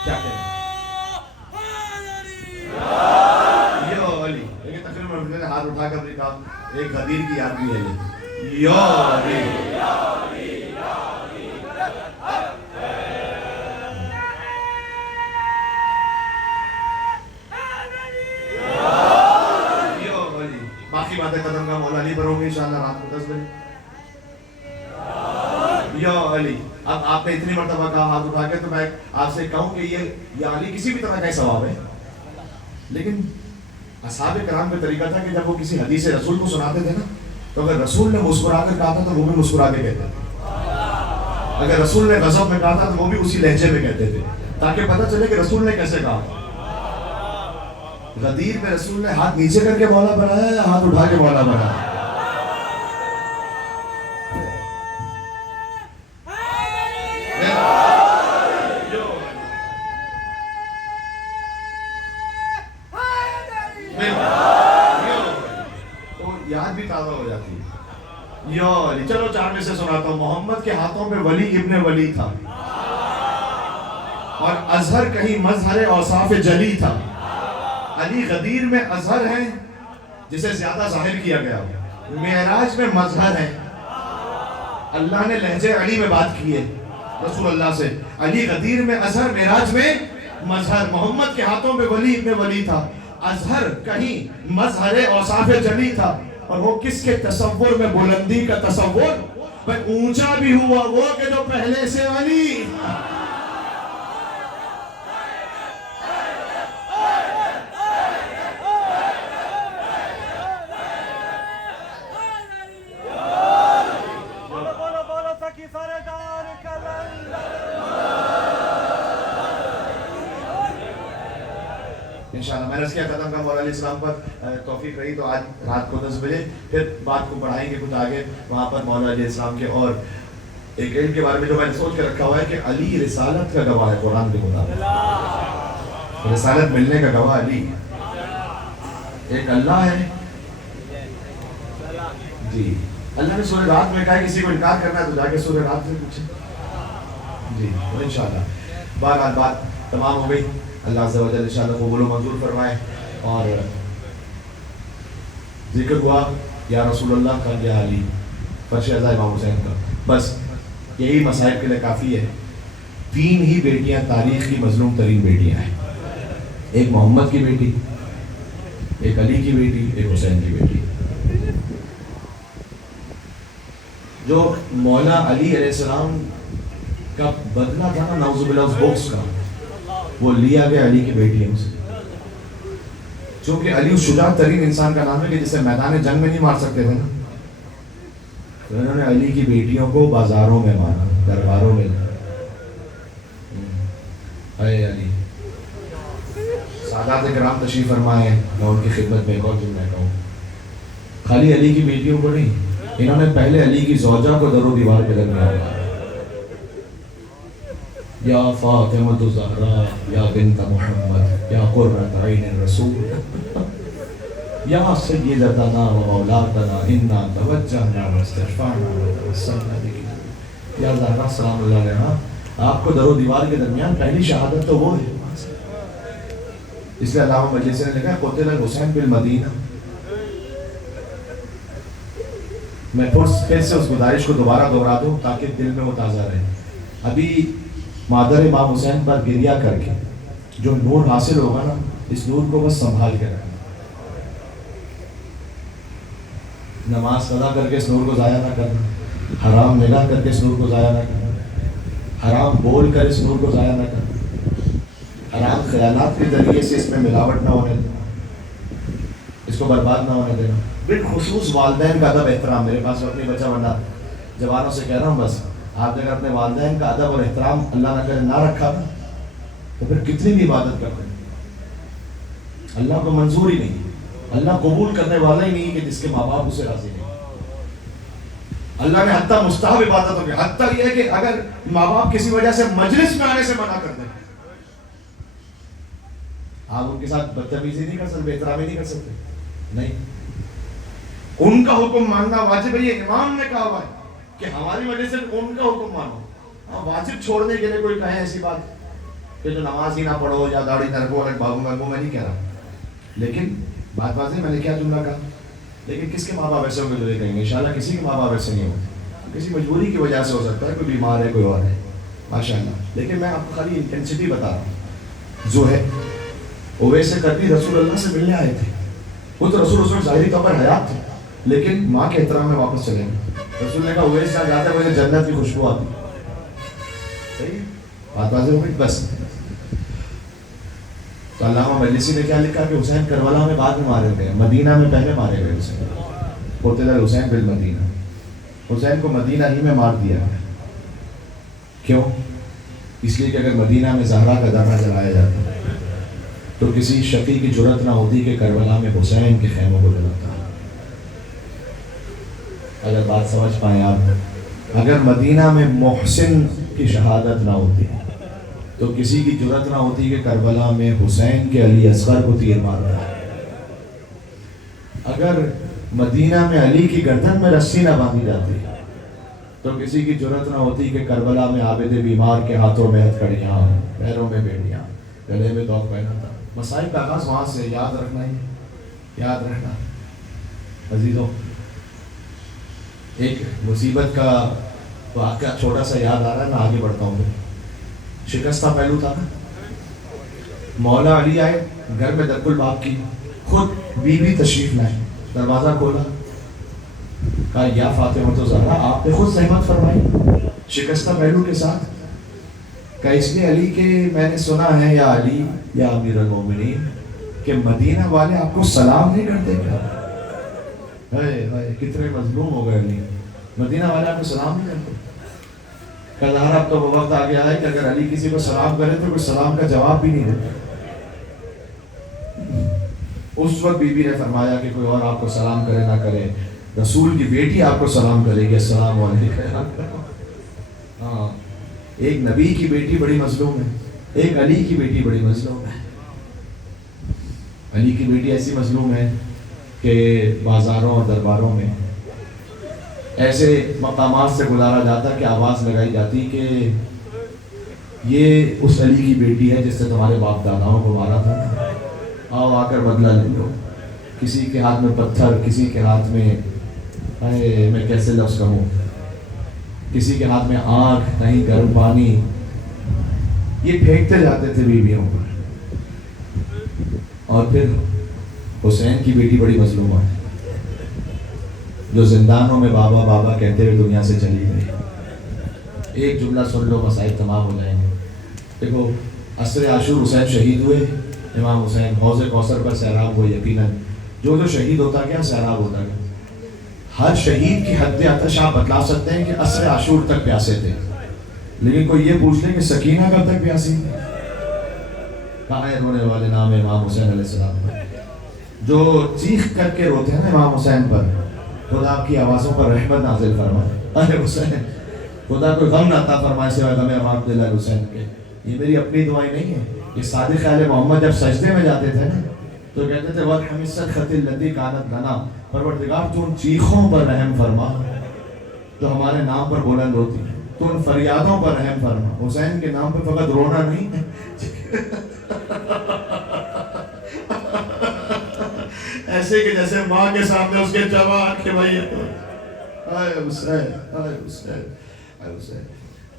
کیا کہیں یو علی, لیکن تقریباً میں نے ہاتھ اٹھا کر کہا ایک غدیر کی یاد بھی ہے یہ یو علی. باقی باتیں قدم کا مولا علی پر ہوں گی انشاءاللہ رات کو 10 بجے. یا علی, اب آپ نے اتنی مرتبہ کہا ہاتھ اٹھا کے, تو میں آپ سے کہوں کہ یہ یا علی کسی بھی طرح کا ثواب ہے. لیکن اصحاب کرام کا طریقہ تھا کہ جب وہ کسی حدیث رسول کو سناتے تھے نا, تو اگر رسول نے مسکرا کر کہا تھا تو وہ بھی مسکرا کے کہتے تھے. اگر رسول نے غضب میں کہا تھا تو وہ بھی اسی لہجے میں کہتے تھے, تاکہ پتہ چلے کہ رسول نے کیسے کہا. غدیر میں رسول نے ہاتھ نیچے کر کے مولا بنایا یا ہاتھ اٹھا کے مولا بنایا؟ تو یاد بھی تازہ ہو جاتی ہے. یو علی, چلو 4 میں سے سناتا ہوں. محمد کے ہاتھوں پہ ولی ابن ولی تھا, اور ازہر کہیں مظہر اوصاف جلی تھا. علی غدیر میں ازہر ہے جسے زیادہ ظاہر کیا گیا, معراج میں مظہر ہے. اللہ نے لہجے علی میں بات کی ہے رسول اللہ سے. علی غدیر میں ازہر, معراج میں مظہر. محمد کے ہاتھوں پہ ولی ابن ولی تھا, ازہر کہیں مظہر اوصاف جلی تھا. اور وہ کس کے تصور میں بلندی کا تصور, بھئی اونچا بھی ہوا وہ کہ جو پہلے سے علی. انشاءاللہ میں نے اس کیا قدم کا مولا علیہ السلام پر توفیق رہی تو آج رات کو 10 بجے پھر بات کو بڑھائیں گے کچھ آگے وہاں پر مولا علیہ السلام کے. اور ایک علم کے بارے میں جو میں نے سوچ کے رکھا ہوا ہے کہ علی رسالت کا گواہ ہے. قرآن کے مطابق رسالت ملنے کا گواہ علی. ایک اللہ ہے جی. اللہ نے سورہ رات میں کہا کسی کو انکار کرنا ہے تو جا کے سورہ رات سے پوچھے. جی انشاءاللہ بہرحال بات تمام ہو گئی. اللہ عز و جل انشاءاللہ قبول و منظور فرمائے. اور ذکر ہوا یا رسول اللہ کا یا علی فرش ازا امام حسین کا. بس یہی مسائل کے لیے کافی ہے. 3 ہی بیٹیاں تاریخ کی مظلوم ترین بیٹیاں ہیں. ایک محمد کی بیٹی, ایک علی کی بیٹی, ایک حسین کی بیٹی. جو مولا علی علیہ السلام کا بدلہ تھا نا نعوذ باللہ اس بوکس کا, وہ لیا گیا علی کی بیٹیوں سے. چونکہ علی اس شجاع ترین انسان کا نام ہے کہ جسے میدان جنگ میں نہیں مار سکتے تھے نا, تو انہوں نے علی کی بیٹیوں کو بازاروں میں مارا, درباروں میں. اے علی. سادات کرام تشریف فرمائے, میں ان کی خدمت میں ایک اور جملہ کہوں. خالی علی کی بیٹیوں کو نہیں, انہوں نے پہلے علی کی زوجہ کو در و دیوار پہ لگایا. یا فاطمہ الزہرا یا بنت محمد یا قرۃ عین الرسول یا سیدتنا و مولاتنا انا توجہنا واستشفعنا وتوسلنا بک. یا زہرا سلام اللہ علیہا, آپ کو در و دیوار کے درمیان پہلی شہادت تو وہ ہے. اس لیے علامہ مجلسی نے لکھا قتل الحسین بالمدینہ. میں پھر سے اس گزارش کو دوبارہ دہرا دوں تاکہ دل میں وہ تازہ رہے. ابھی مادر امام حسین پر گریہ کر کے جو نور حاصل ہوگا نا, اس نور کو بس سنبھال کے رکھنا. نماز قضا کر کے اس نور کو ضائع نہ کرنا, حرام نگاہ کر کے اس نور کو ضائع نہ کرنا, حرام بول کر اس نور کو ضائع نہ کرنا, حرام خیالات کے ذریعے سے اس میں ملاوٹ نہ ہونے دینا, اس کو برباد نہ ہونے دینا. بالخصوص والدین کا ادب احترام. میرے پاس وقت نہیں بچا, ورنہ جوانوں سے کہہ رہا ہوں بس آپ نے اگر اپنے والدین کا ادب اور احترام اللہ نہ کرے نہ رکھا تو پھر کتنی بھی عبادت کرتے ہیں, اللہ کو منظور ہی نہیں, اللہ قبول کرنے والا ہی نہیں کہ جس کے ماں باپ اسے راضی نہیں. اللہ نے حتیٰ مستحب عبادتوں کے, حتیٰ یہ ہے کہ اگر ماں باپ کسی وجہ سے مجلس میں آنے سے منع کر دیں, آپ ان کے ساتھ بدتمیزی نہیں کر سکتے, بے احترامی نہیں کر سکتے, نہیں. ان کا حکم ماننا واجب ہے. یہ امام نے کہا ہوا ہے کہ ہماری وجہ سے ان کا حکم مانو. واجب چھوڑنے کے لیے کوئی کہے ایسی بات کہ جو نماز ہی نہ پڑھو یا داڑھی نہ رکھو الگ بھاگو میں نہیں کہہ رہا, لیکن بات واضح میں نے کیا جملہ کہا. لیکن کس کے ماں باپ ایسے ہوں گے جو یہ کہیں گے؟ انشاءاللہ کسی کے ماں باپ ایسے نہیں ہوتے, کسی مجبوری کی وجہ سے ہو سکتا ہے, کوئی بیمار ہے, کوئی اور ہے, ماشاءاللہ. لیکن میں آپ کو خالی انٹینسٹی بتا رہا ہوں. جو ہے اویس قرنی رسول اللہ سے ملنے آئے تھے, وہ تو رسول اس وقت ظاہری طور پر حیات تھے, لیکن ماں کے احترام میں واپس چلے گئے. رسول نے کہا اویس جہاں جاتا ہے مجھے جنت کی خوشبو آتی. صحیح بات واضح ہو گئی. بس تو علامہ مجلسی نے کیا لکھا کہ حسین کربلا میں بعد میں مارے گئے, مدینہ میں پہلے مارے گئے. حسین قتل الحسین بالمدینہ, حسین کو مدینہ ہی میں مار دیا گیا. کیوں؟ اس لیے کہ اگر مدینہ میں زہرا کا درہ جلایا جاتا تو کسی شقی کی جرأت نہ ہوتی کہ کربلا میں حسین کے خیموں کو جلاتا. اگر بات سمجھ پائیں آپ, اگر مدینہ میں محسن کی شہادت نہ ہوتی تو کسی کی جرأت نہ ہوتی کہ کربلا میں حسین کے علی اصغر کو تیر مارتا. اگر مدینہ میں علی کی گردن میں رسی نہ باندھی جاتی تو کسی کی جرأت نہ ہوتی کہ کربلا میں عابد بیمار کے ہاتھوں میں ہتھکڑیاں, پیروں میں بیڑیاں, گلے میں توق پہنا تھا. مسائل کا آغاز وہاں سے, یاد رکھنا ہی, یاد رکھنا. عزیزوں, ایک مصیبت کا واقعہ چھوٹا سا یاد آ رہا ہے, میں آگے بڑھتا ہوں. شکستہ پہلو تھا نا, مولا علی آئے, گھر میں دق الباب کی, خود بیوی تشریف لائے, دروازہ کھولا, کہا یا فاطمہ الزہرا آپ نے خود زحمت فرمائی شکستہ پہلو کے ساتھ. کہا اس لیے علی کہ میں نے سنا ہے یا علی یا امیر المومنین کہ مدینہ والے آپ کو سلام نہیں کرتے کیا؟ کتنے مظلوم ہو گئے علی, مدینہ والے آپ کو سلام نہیں کرتے. کہا اب تو وہ وقت آ گیا ہے کہ اگر علی کسی کو سلام کرے تو کوئی سلام کا جواب بھی نہیں دیتا. اس وقت بی بی نے فرمایا کہ کوئی اور آپ کو سلام کرے نہ کرے, رسول کی بیٹی آپ کو سلام کرے گی, السلام علیکم. ہاں, ایک نبی کی بیٹی بڑی مظلوم ہے, ایک علی کی بیٹی بڑی مظلوم ہے. علی کی بیٹی ایسی مظلوم ہے کہ بازاروں اور درباروں میں ایسے مقامات سے گزارا جاتا کہ آواز لگائی جاتی کہ یہ اس علی کی بیٹی ہے جس نے تمہارے باپ داداؤں کو مارا تھا، آؤ آ کر بدلہ لے لو۔ کسی کے ہاتھ میں پتھر، کسی کے ہاتھ میں میں کیسے لفظ کہوں، کسی کے ہاتھ میں آنکھ، کہیں گرم پانی، یہ پھینکتے جاتے تھے بیویوں پر۔ اور پھر حسین کی بیٹی بڑی مظلومہ ہے، جو زندانوں میں بابا بابا کہتے ہوئے دنیا سے چلی گئی۔ ایک جملہ سن لو، مسائل تمام ہو جائیں گے۔ دیکھو، عصر عاشور حسین شہید ہوئے، امام حسین حوض کوثر پر سیراب ہوئے۔ یقیناً جو شہید ہوتا گیا سیراب ہوتا گیا۔ ہر شہید کی حد آتش آپ بتلا سکتے ہیں کہ عصر عاشور تک پیاسے تھے، لیکن کوئی یہ پوچھ لے کہ سکینہ کب تک پیاسی؟ کہاں ہے رونے والے نام امام حسین علیہ السلام، جو چیخ کر کے روتے ہیں نا امام حسین پر، خدا آپ کی آوازوں پر رحمت نازل فرمائے۔ اے حسین، خدا کوئی غم نہ عطا فرمائے سوائے غم امام دل حسین کے۔ یہ میری اپنی دعائیں نہیں ہیں، یہ صادق آل محمد جب سجدے میں جاتے تھے نا تو کہتے تھے وَرْحَمِ السَّخَّةِ الَّتِي كَانَتْ لَنَا، پروردگار تو ان چیخوں پر رحم فرما جو ہمارے نام پر بلند ہوتی ہیں، تو ان فریادوں پر رحم فرما۔ حسین کے نام پہ فقط رونا نہیں ہے، ایسے کہ جیسے ماں کے سامنے اس کے جوان کے بھائی اے حسین، اے حسین، اے حسین۔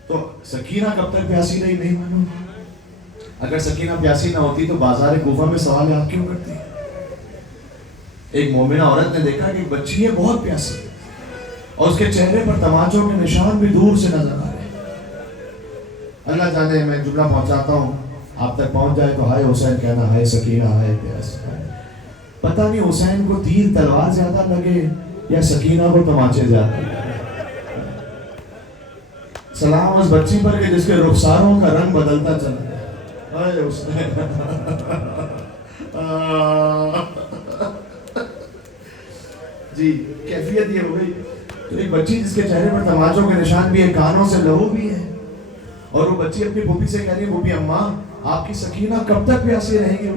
تو سکینہ کب تک پیاسی رہی نہیں معلوم۔ اگر سکینہ پیاسی نہ ہوتی تو بازار کوفہ میں سوال آپ کیوں کرتی؟ ایک مومنہ عورت نے دیکھا کہ ایک بچی ہے بہت پیاسی، اور اس کے چہرے پر تماچوں کے نشان بھی دور سے نظر آ رہے ہیں۔ اللہ جانے، میں جملہ پہنچاتا ہوں، آپ تک پہنچ جائے تو ہائے حسین کہنا، ہائے سکینہ، ہائے پیاس۔ پتہ نہیں حسین کو تیر تلوار زیادہ لگے یا سکینہ کو تماچے زیادہ لگے۔ سلام اس بچی پر کہ جس کے رخساروں کا رنگ بدلتا چلا ہائے حسین۔ جی کیفیت یہ ہو گئی، تو ایک بچی جس کے چہرے پر تماچوں کے نشان بھی ہے، کانوں سے لہو بھی ہے، اور وہ بچی اپنی پھوپھی سے کہہ رہی ہے پھوپھی اماں آپ کی سکینہ کب تک پیاسی رہیں گی؟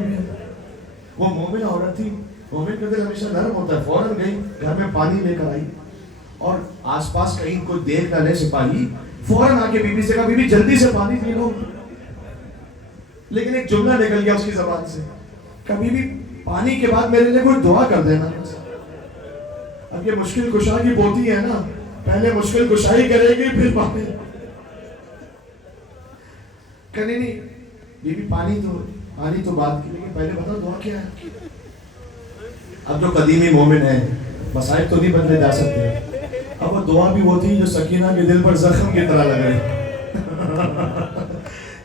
وہ مومن عورت تھی، مومن کا دل ہمیشہ نرم ہوتا ہے، فوراً گئی گھر میں پانی لے کر آئی، اور آس پاس کہیں کوئی دیکھ نہ لے سپاہی، فوراً آ کے بی بی سے کہا بی بی جلدی سے پانی پی لو۔ لیکن ایک جملہ نکل گیا اس کی زبان سے، کبھی بھی پانی کے بعد میرے لیے کوئی دعا کر دینا۔ اب یہ مشکل کشا کی پوتی ہے نا، پہلے مشکل کشائی کرے گی پھر پانی کرنی نہیں۔ بی بی پانی تو بات کی، لیکن پہلے بتاؤ دعا کیا ہے؟ اب جو قدیمی مومن ہے، مسائل تو نہیں بدلے جا سکتے، اب وہ دعا بھی وہ تھی جو سکینہ کے دل پر زخم کی طرح لگ رہی۔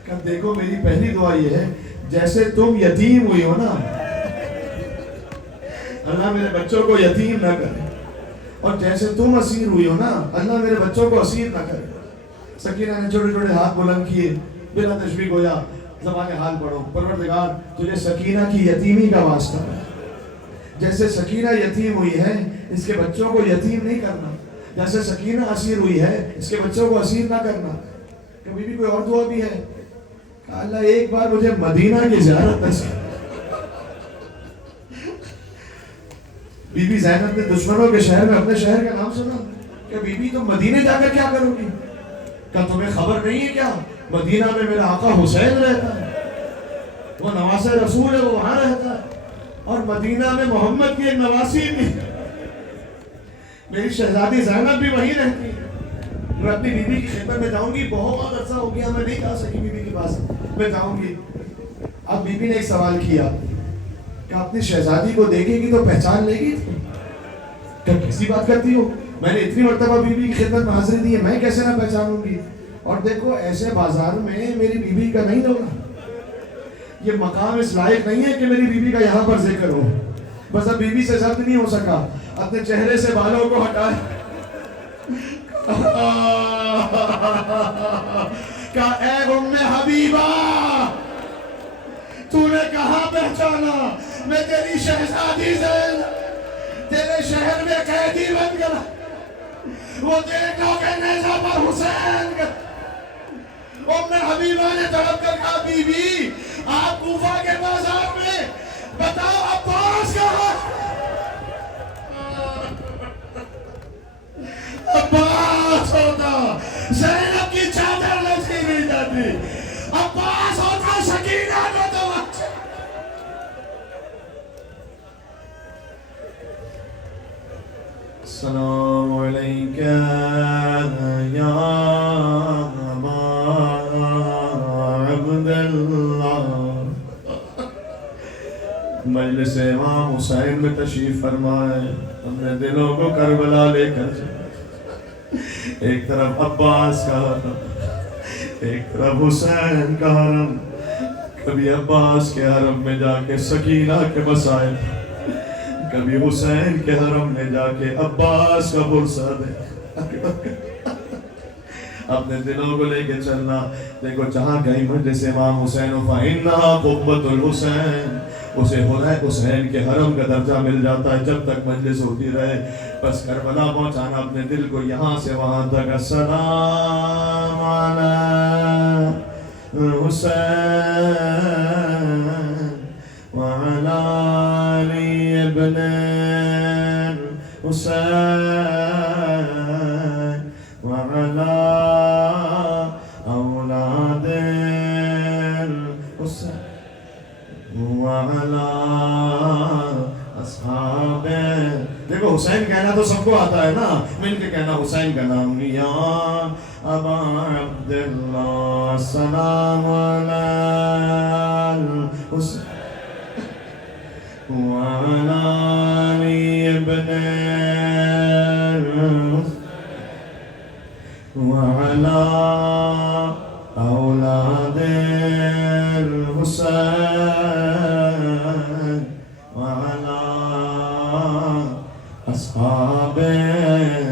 کہ دیکھو میری پہلی دعا یہ ہے، جیسے تم یتیم ہوئی ہو نا، اللہ میرے بچوں کو یتیم نہ کرے، اور جیسے تم اسیر ہوئی ہو نا، اللہ میرے بچوں کو اسیر نہ کرے۔ سکینہ نے چھوٹے چھوٹے ہاتھ بلند کیے، بلا تشبیہ گویا زبان حال پڑھو، پروردگار تجھے سکینہ کی یتیمی کا واسطہ ہے، جیسے سکینہ یتیم ہوئی ہے اس کے بچوں کو یتیم نہیں کرنا، جیسے سکینہ اسیر ہوئی ہے اس کے بچوں کو اسیر نہ کرنا۔ کبھی بھی کوئی اور دعا بھی ہے؟ اللہ ایک بار مجھے مدینہ کی زیارت نصیب۔ بی بی زینب نے دشمنوں کے شہر میں اپنے شہر کا نام سنا کہ بی بی تم مدینے جا کر کیا کرو گی؟ کہ تمہیں خبر نہیں ہے کیا مدینہ میں میرا آقا حسین رہتا ہے، وہ نواز رسول ہے، وہ وہاں رہتا ہے، اور مدینہ میں محمد کی ایک نواسی بھی، میری شہزادی زینب بھی وہیں رہتی ہے۔ میں اپنی بیوی کی خدمت میں جاؤں گی، بہت عرصہ ہو گیا میں نہیں جا سکی بیوی کے پاس، میں جاؤں گی۔ اب بیوی نے ایک سوال کیا کہ اپنی شہزادی کو دیکھے گی تو پہچان لے گی؟ کہ کسی بات کرتی ہو، میں نے اتنی مرتبہ بیوی کی خدمت میں حاضری دی ہے، میں کیسے نہ پہچانوں گی؟ اور دیکھو ایسے بازار میں میری بیوی کا نہیں ہوگا، یہ مقام اس لائق نہیں ہے کہ میری بیوی کا یہاں پر ذکر ہو۔ بس اب بیوی سے ضبط نہیں ہو سکا، اپنے چہرے سے بالوں کو ہٹائے، کہا اے ام حبیبہ تو نے کہاں پہچانا؟ میں تیری شہزادی زینب تیرے شہر میں قیدی بن گیا، وہ دیکھو کہ نیزہ پر حسین کا۔ ام حبیبہ نے تڑپ کر کہا بی بی آپ کوفہ کے بازار میں بتاؤ عباس کہاں؟ عباس ہوتا، زینب کی چادر لچکی نہیں جاتی، السلام علیک یا ابا عبداللہ. مجلس امام حسین میں تشریف فرمائے. اپنے دلوں کو کربلا لے کر چلے. ایک طرف عباس کا حرم، ایک طرف حسین کا حرم. کبھی عباس کے حرم میں جا کے سکینہ کے مسائل، کبھی حسین کے حرم میں جا کے عباس کا برسہ دے. اپنے دلوں کو لے کے چلنا. دیکھو جہاں کہیں مجلس امام حسین فَإِنَّهَا قُبَّةُ الْحُسَيْن، اسے حسین کے حرم کا درجہ مل جاتا ہے جب تک مجلس ہوتی رہے. بس کربلا پہنچانا اپنے دل کو یہاں سے وہاں تک. السلام علی حسین وعلی علی ابن حسین وعلی اولاد حسین وعلی اصحاب. دیکھو حسین کہنا تو سب کو آتا ہے نا، مل کے کہنا حسین کا نام. یا ابا عبداللہ سلام علی الحسین وعلی علی ابن وعلی اولاد الحسین وعلی اصحاب الحسین.